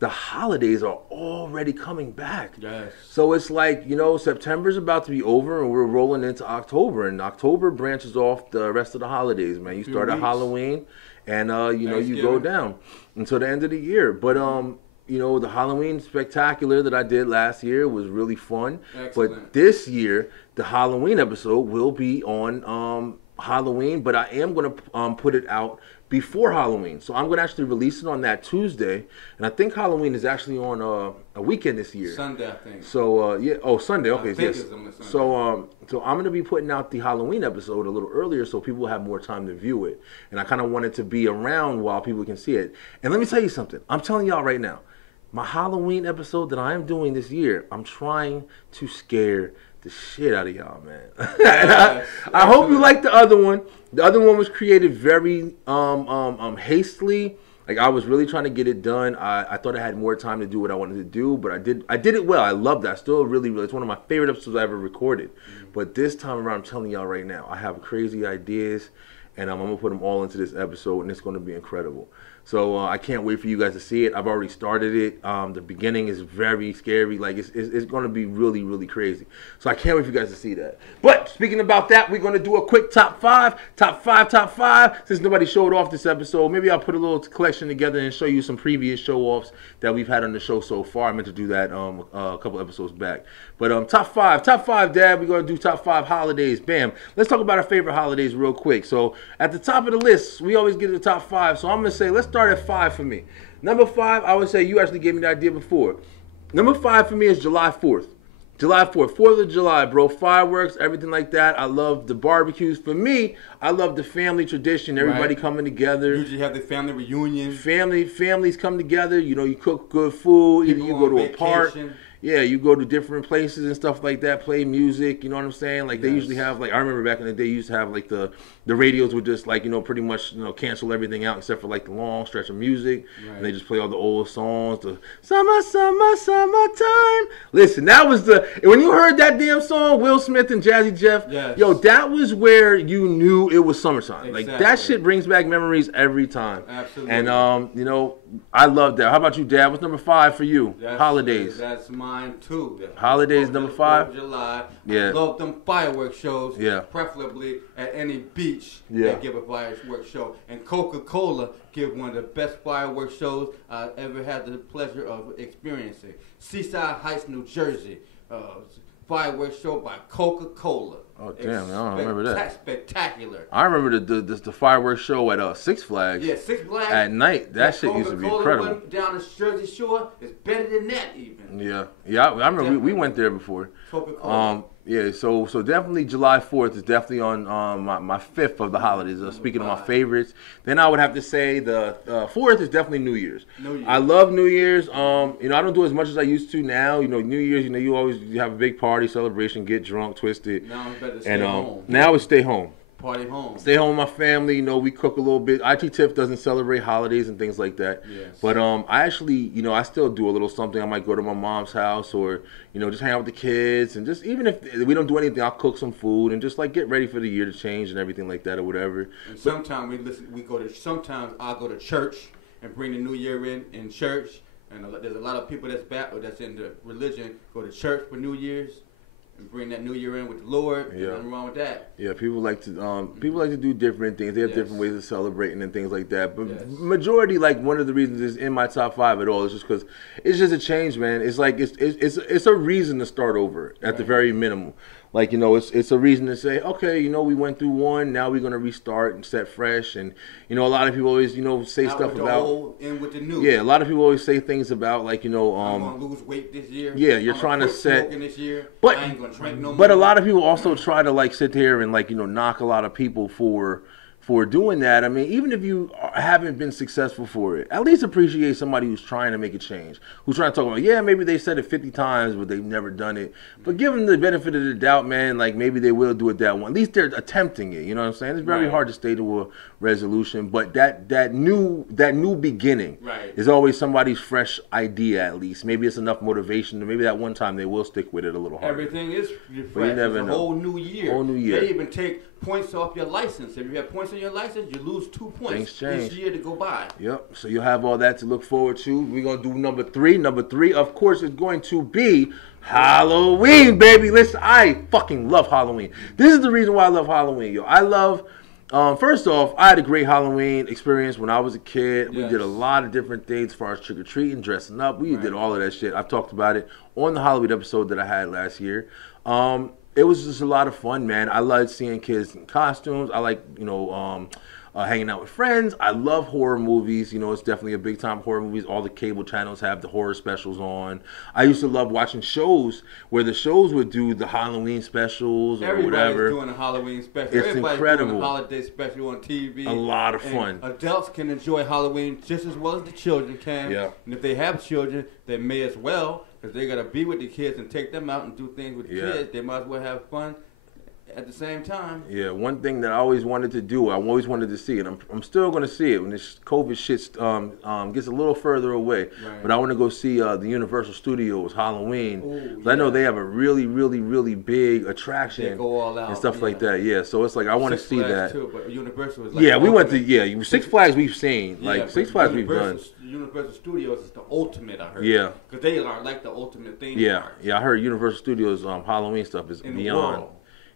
The holidays are already coming back. Yes. So it's like, September's about to be over and we're rolling into October. And October branches off the rest of the holidays, man. You start at Halloween and, you go down until the end of the year. But, the Halloween Spectacular that I did last year was really fun. Excellent. But this year, the Halloween episode will be on Halloween. But I am going to put it out before Halloween. So I'm going to actually release it on that Tuesday. And I think Halloween is actually on a weekend this year. Sunday, I think. So, Sunday. Okay, I think yes. it's on Sunday. So I'm going to be putting out the Halloween episode a little earlier so people have more time to view it. And I kind of want it to be around while people can see it. And let me tell you something. I'm telling y'all right now, my Halloween episode that I am doing this year, I'm trying to scare the shit out of y'all, man. Yes, I hope you like the other one. The other one was created very hastily. Like, I was really trying to get it done. I thought I had more time to do what I wanted to do, but I did it well. I loved it. I still really, it's one of my favorite episodes I ever recorded. But this time around, I'm telling y'all right now, I have crazy ideas, and I'm going to put them all into this episode, and it's going to be incredible. So I can't wait for you guys to see it. I've already started it. The beginning is very scary. Like, it's going to be really, really crazy. So I can't wait for you guys to see that. But speaking about that, we're going to do a quick top five. Top five. Since nobody showed off this episode, maybe I'll put a little collection together and show you some previous show-offs that we've had on the show so far. I meant to do that a couple episodes back. But top five, Dad. We're going to do top 5 holidays. Bam. Let's talk about our favorite holidays real quick. So at the top of the list, we always get to the top 5. So I'm going to say, let's start at 5 for me. Number 5, I would say you actually gave me the idea before. Number 5 for me is July 4th. July 4th, 4th of July, bro. Fireworks, everything like that. I love the barbecues. For me, I love the family tradition. Everybody coming together. Usually have the family reunion. Families come together. You cook good food. Either you go to a park. Yeah, you go to different places and stuff like that, play music, you know what I'm saying? Like, they usually have, like, I remember back in the day, you used to have, like, the radios would just, like, pretty much, cancel everything out except for, like, the long stretch of music. Right. And they just play all the old songs, the summertime. Listen, that was when you heard that damn song, Will Smith and Jazzy Jeff, yo, that was where you knew it was summertime. Exactly. Like, that shit brings back memories every time. Absolutely. And, I love that. How about you, Dad? What's number 5 for you? Holidays. That's mine too. Holidays number 5. July. Yeah. I love them fireworks shows. Yeah. Preferably at any beach. Yeah. They give a fireworks show. And Coca-Cola give one of the best fireworks shows I ever had the pleasure of experiencing. Seaside Heights, New Jersey. Fireworks show by Coca-Cola. Oh damn! I don't remember that. Spectacular. I remember the fireworks show at Six Flags. Yeah, Six Flags at night. That shit used to be incredible. One down the Jersey Shore is better than that even. Yeah. I remember we went there before. Coca-Cola. Yeah. So definitely July 4th is definitely on my 5th of the holidays. Speaking of my favorites, then I would have to say the 4th is definitely New Year's. I love New Year's. I don't do as much as I used to now. New Year's, you have a big party celebration, get drunk, twisted. Now it's better to stay home. Now it's stay home. Party home. Stay home with my family. We cook a little bit. IT Tiff doesn't celebrate holidays and things like that. Yes. But I actually, I still do a little something. I might go to my mom's house or, just hang out with the kids. And just even if we don't do anything, I'll cook some food and just like get ready for the year to change and everything like that or whatever. And sometimes sometimes I'll go to church and bring the new year in church. And there's a lot of people that's in the religion go to church for New Year's. And bring that new year in with the Lord. Yeah. Nothing wrong with that. Yeah, people like to do different things. They have different ways of celebrating and things like that. But majority, like one of the reasons is in my top 5 at all is just because it's just a change, man. It's like it's a reason to start over at the very minimum. Like, it's a reason to say, okay, we went through one, now we're going to restart and set fresh. And, a lot of people always, say out stuff with about. The old, in with the new. Yeah, a lot of people always say things about, like, I'm going to lose weight this year. Yeah, you're trying to set. This year. But, I ain't going to drink no more. But a lot of people also try to, like, sit here and, like, knock a lot of people for for doing that. I mean, even if you haven't been successful for it, at least appreciate somebody who's trying to make a change, who's trying to talk about, yeah, maybe they said it 50 times, but they've never done it. But give them the benefit of the doubt, man. Like, maybe they will do it that one. At least they're attempting it. You know what I'm saying? It's very hard to stay to a resolution, but that new beginning is always somebody's fresh idea. At least maybe it's enough motivation. Maybe that one time they will stick with it a little harder. Everything is but you never know. Whole new year. Whole new year. They even take points off your license. If you have points on your license, you lose 2 points each year to go by. Yep. So you'll have all that to look forward to. We're gonna do number 3. Number 3, of course, is going to be Halloween, baby. Listen, I fucking love Halloween. This is the reason why I love Halloween, yo. I love. First off, I had a great Halloween experience when I was a kid. We did a lot of different things as far as trick-or-treating, dressing up. We did all of that shit. I've talked about it on the Halloween episode that I had last year. It was just a lot of fun, man. I loved seeing kids in costumes. I like, hanging out with friends. I love horror movies. You know, it's definitely a big time horror movies. All the cable channels have the horror specials on. I used to love watching shows where the shows would do the Halloween specials or whatever. Everybody's doing a Halloween special. It's Everybody's incredible. doing a holiday special on TV. A lot of fun. Adults can enjoy Halloween just as well as the children can. Yeah. And if they have children, they may as well, because they got to be with the kids and take them out and do things with the kids. They might as well have fun at the same time. Yeah, one thing that I always wanted to do, I always wanted to see it. I'm still going to see it when this COVID shit gets a little further away. But I want to go see the Universal Studios Halloween. Ooh, I know they have a really, really, really big attraction. They go all out. And stuff like that. Yeah, so it's like I want to see that. Too, but Universal is like we went to Six Flags we've seen. Like Six Flags we've done. Universal Studios is the ultimate, I heard. Yeah. Because they are like the ultimate theme park. Yeah, I heard Universal Studios Halloween stuff is beyond.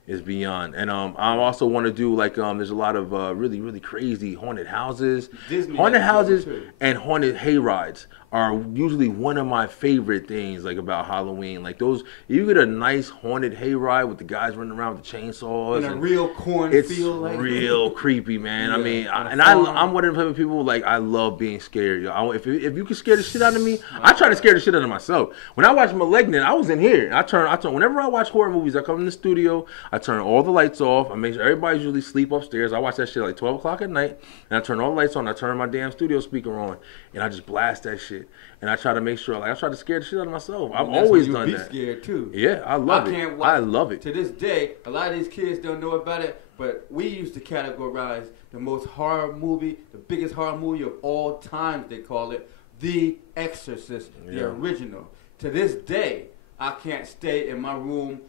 Is beyond. And I also want to do like there's a lot of really, really crazy haunted houses. Haunted houses and haunted hayrides are usually one of my favorite things like about Halloween. Like those, you get a nice haunted hayride with the guys running around with the chainsaws. And a real cornfield. It's real creepy, man. Yeah, I mean, I'm one of the people, like, I love being scared. If you can scare the shit out of me, I try to scare the shit out of myself. When I watched Malignant, I was in here. I turn. Whenever I watch horror movies, I come in the studio, I turn all the lights off. I make sure everybody's usually asleep upstairs. I watch that shit like 12 o'clock at night, and I turn all the lights on. I turn my damn studio speaker on, and I just blast that shit. And I try to make sure, like, I try to scare the shit out of myself. I've always done that. Scared too. Yeah, I love it. I love it. To this day, a lot of these kids don't know about it, but we used to categorize the most horror movie, the biggest horror movie of all time, they call it, The Exorcist, the original. To this day, I can't stay in my room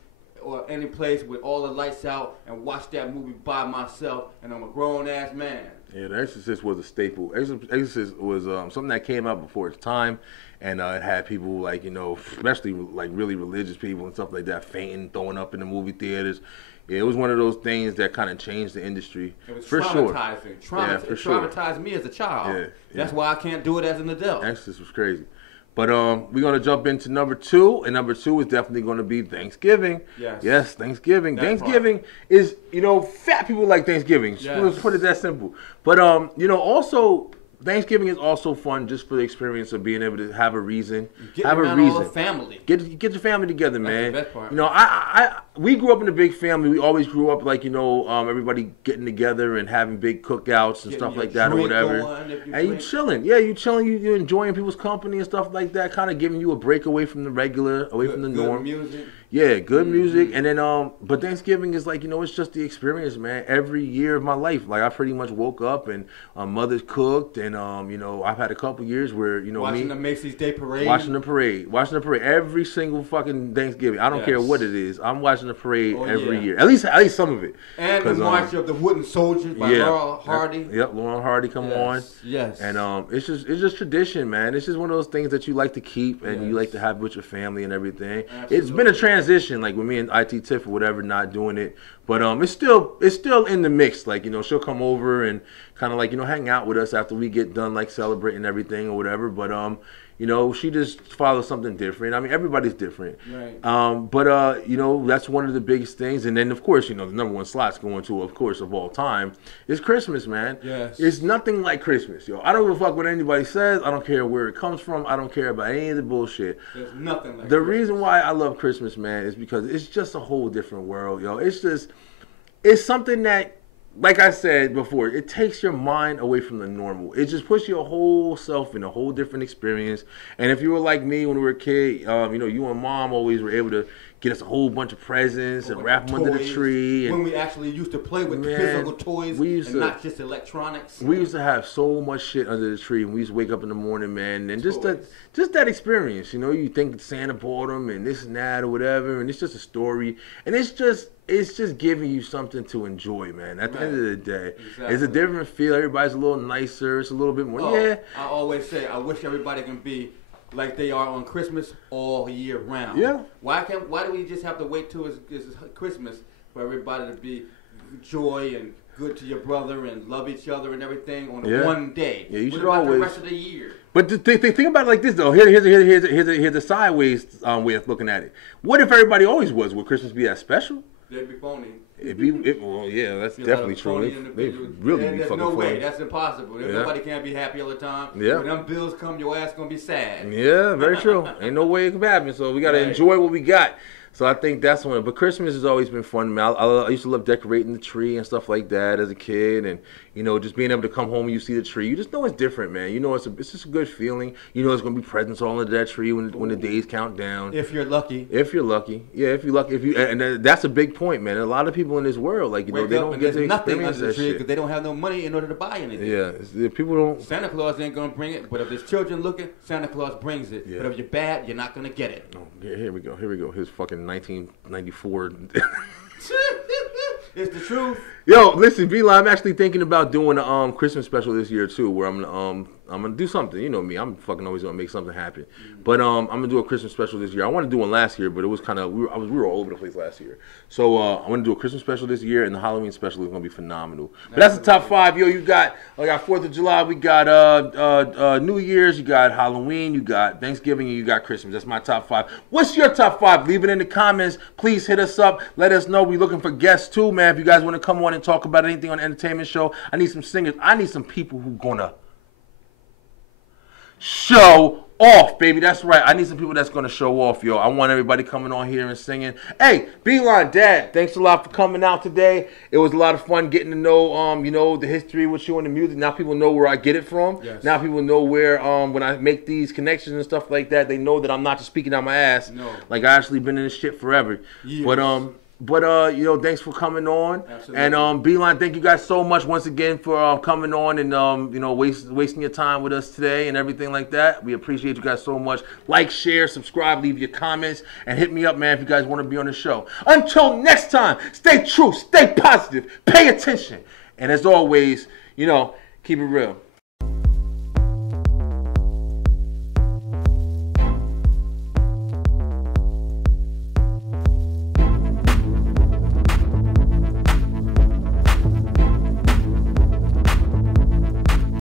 or any place with all the lights out and watch that movie by myself, and I'm a grown-ass man. Yeah, The Exorcist was a staple. Exorcist was something that came out before its time, and it had people like, especially like really religious people and stuff like that, fainting, throwing up in the movie theaters. Yeah, it was one of those things that kind of changed the industry. It was for traumatizing. Sure. It traumatized me as a child. Yeah. That's why I can't do it as an adult. Exorcist was crazy. But we're going to jump into number 2, and number 2 is definitely going to be Thanksgiving. Yes, Thanksgiving. Thanksgiving is, fat people like Thanksgiving. Let's put it that simple. But, also, Thanksgiving is also fun just for the experience of being able to have a reason. Have a reason. All the family. Get your family together, man. That's the best part. We grew up in a big family. We always grew up like, everybody getting together and having big cookouts and stuff like that or whatever. And you chilling. Yeah, you chilling. You enjoying people's company and stuff like that, kind of giving you a break away from the regular, away from the norm. Good music. Yeah, good music. And then, but Thanksgiving is like, it's just the experience, man. Every year of my life, like I pretty much woke up and mother's cooked, and I've had a couple years where watching the Macy's Day Parade, watching the parade every single fucking Thanksgiving. I don't care what it is. I'm watching the parade every year, at least some of it. And the March of the Wooden Soldiers by Laurel Hardy. Yep, Laurel Hardy come on. Yes. And it's just tradition, man. It's just one of those things that you like to keep and you like to have with your family and everything. Absolutely. It's been a transition, like with me and IT Tiff or whatever, not doing it. But it's still in the mix. Like, she'll come over and kind of like, hang out with us after we get done like celebrating everything or whatever. But she just follows something different. I mean, everybody's different. Right. But that's one of the biggest things. And then of course, the number one slot's going to, of course, of all time is Christmas, man. Yes. It's nothing like Christmas, yo. I don't give a fuck what anybody says. I don't care where it comes from. I don't care about any of the bullshit. There's nothing like the reason why I love Christmas, man, is because it's just a whole different world, yo. It's something that like I said before, it takes your mind away from the normal. It just puts your whole self in a whole different experience. And if you were like me when we were a kid, you know, you and Mom always were able to get us a whole bunch of presents and wrap them under the tree. And when we actually used to play with physical toys and not just electronics. We used to have so much shit under the tree. And we used to wake up in the morning, man, and just that experience. You know, you think Santa bought them and this and that or whatever, and it's just a story. And it's just giving you something to enjoy, man. At the end of the day, it's a different feel. Everybody's a little nicer. It's a little bit more. I always say, I wish everybody can be like they are on Christmas all year round. Yeah. Why do we just have to wait till it's Christmas for everybody to be joy and good to your brother and love each other and everything on one day? Yeah, you should about always. The rest of the year? But think about it like this though. Here's a sideways way of looking at it. What if everybody always was? Would Christmas be that special? They'd be phony. Well, yeah, that's definitely true. They really be fucking phony. There's no way. That's impossible. Nobody can't be happy all the time. Yeah. When them bills come, your ass gonna be sad. Yeah, very true. Ain't no way it can happen. So we gotta enjoy what we got. So I think that's one. But Christmas has always been fun, man. I used to love decorating the tree and stuff like that as a kid, and you know, just being able to come home and you see the tree, you just know it's different, man. You know, it's just a good feeling. You know, there's gonna be presents all under that tree when the days count down. If you're lucky. If you're lucky, yeah. If you're lucky, and that's a big point, man. A lot of people in this world, like you know, they don't get to experience that shit because they don't have no money in order to buy anything. Yeah, people don't. Santa Claus ain't gonna bring it, but if there's children looking, Santa Claus brings it. Yeah. But if you're bad, you're not gonna get it. Oh, here we go. His fucking 1994. It's the truth. Yo, listen, B-Line, I'm actually thinking about doing a Christmas special this year too, where I'm gonna do something. You know me, I'm fucking always gonna make something happen. But I'm gonna do a Christmas special this year. I wanted to do one last year, but it was kind of we were all over the place last year. So I'm gonna do a Christmas special this year, and the Halloween special is gonna be phenomenal. But that's the top 5. Yo, I got 4th of July, we got New Year's, you got Halloween, you got Thanksgiving, and you got Christmas. That's my top 5. What's your top 5? Leave it in the comments. Please hit us up. Let us know. We're looking for guests too, man. If you guys want to come on and talk about anything on the entertainment show, I need some singers. I need some people who gonna show off, baby. That's right. I need some people that's gonna show off, yo. I want everybody coming on here and singing. Hey, B-Line, Dad, thanks a lot for coming out today. It was a lot of fun getting to know, you know, the history with you and the music. Now people know where I get it from. Yes. Now people know where, when I make these connections and stuff like that, they know that I'm not just speaking out my ass. No. Like I actually been in this shit forever. Years. But you know, thanks for coming on. Absolutely. And B-Line, thank you guys so much once again for coming on and you know, wasting your time with us today and everything like that. We appreciate you guys so much. Like, share, subscribe, leave your comments, and hit me up, man, if you guys want to be on the show. Until next time, stay true, stay positive, pay attention, and as always, you know, keep it real.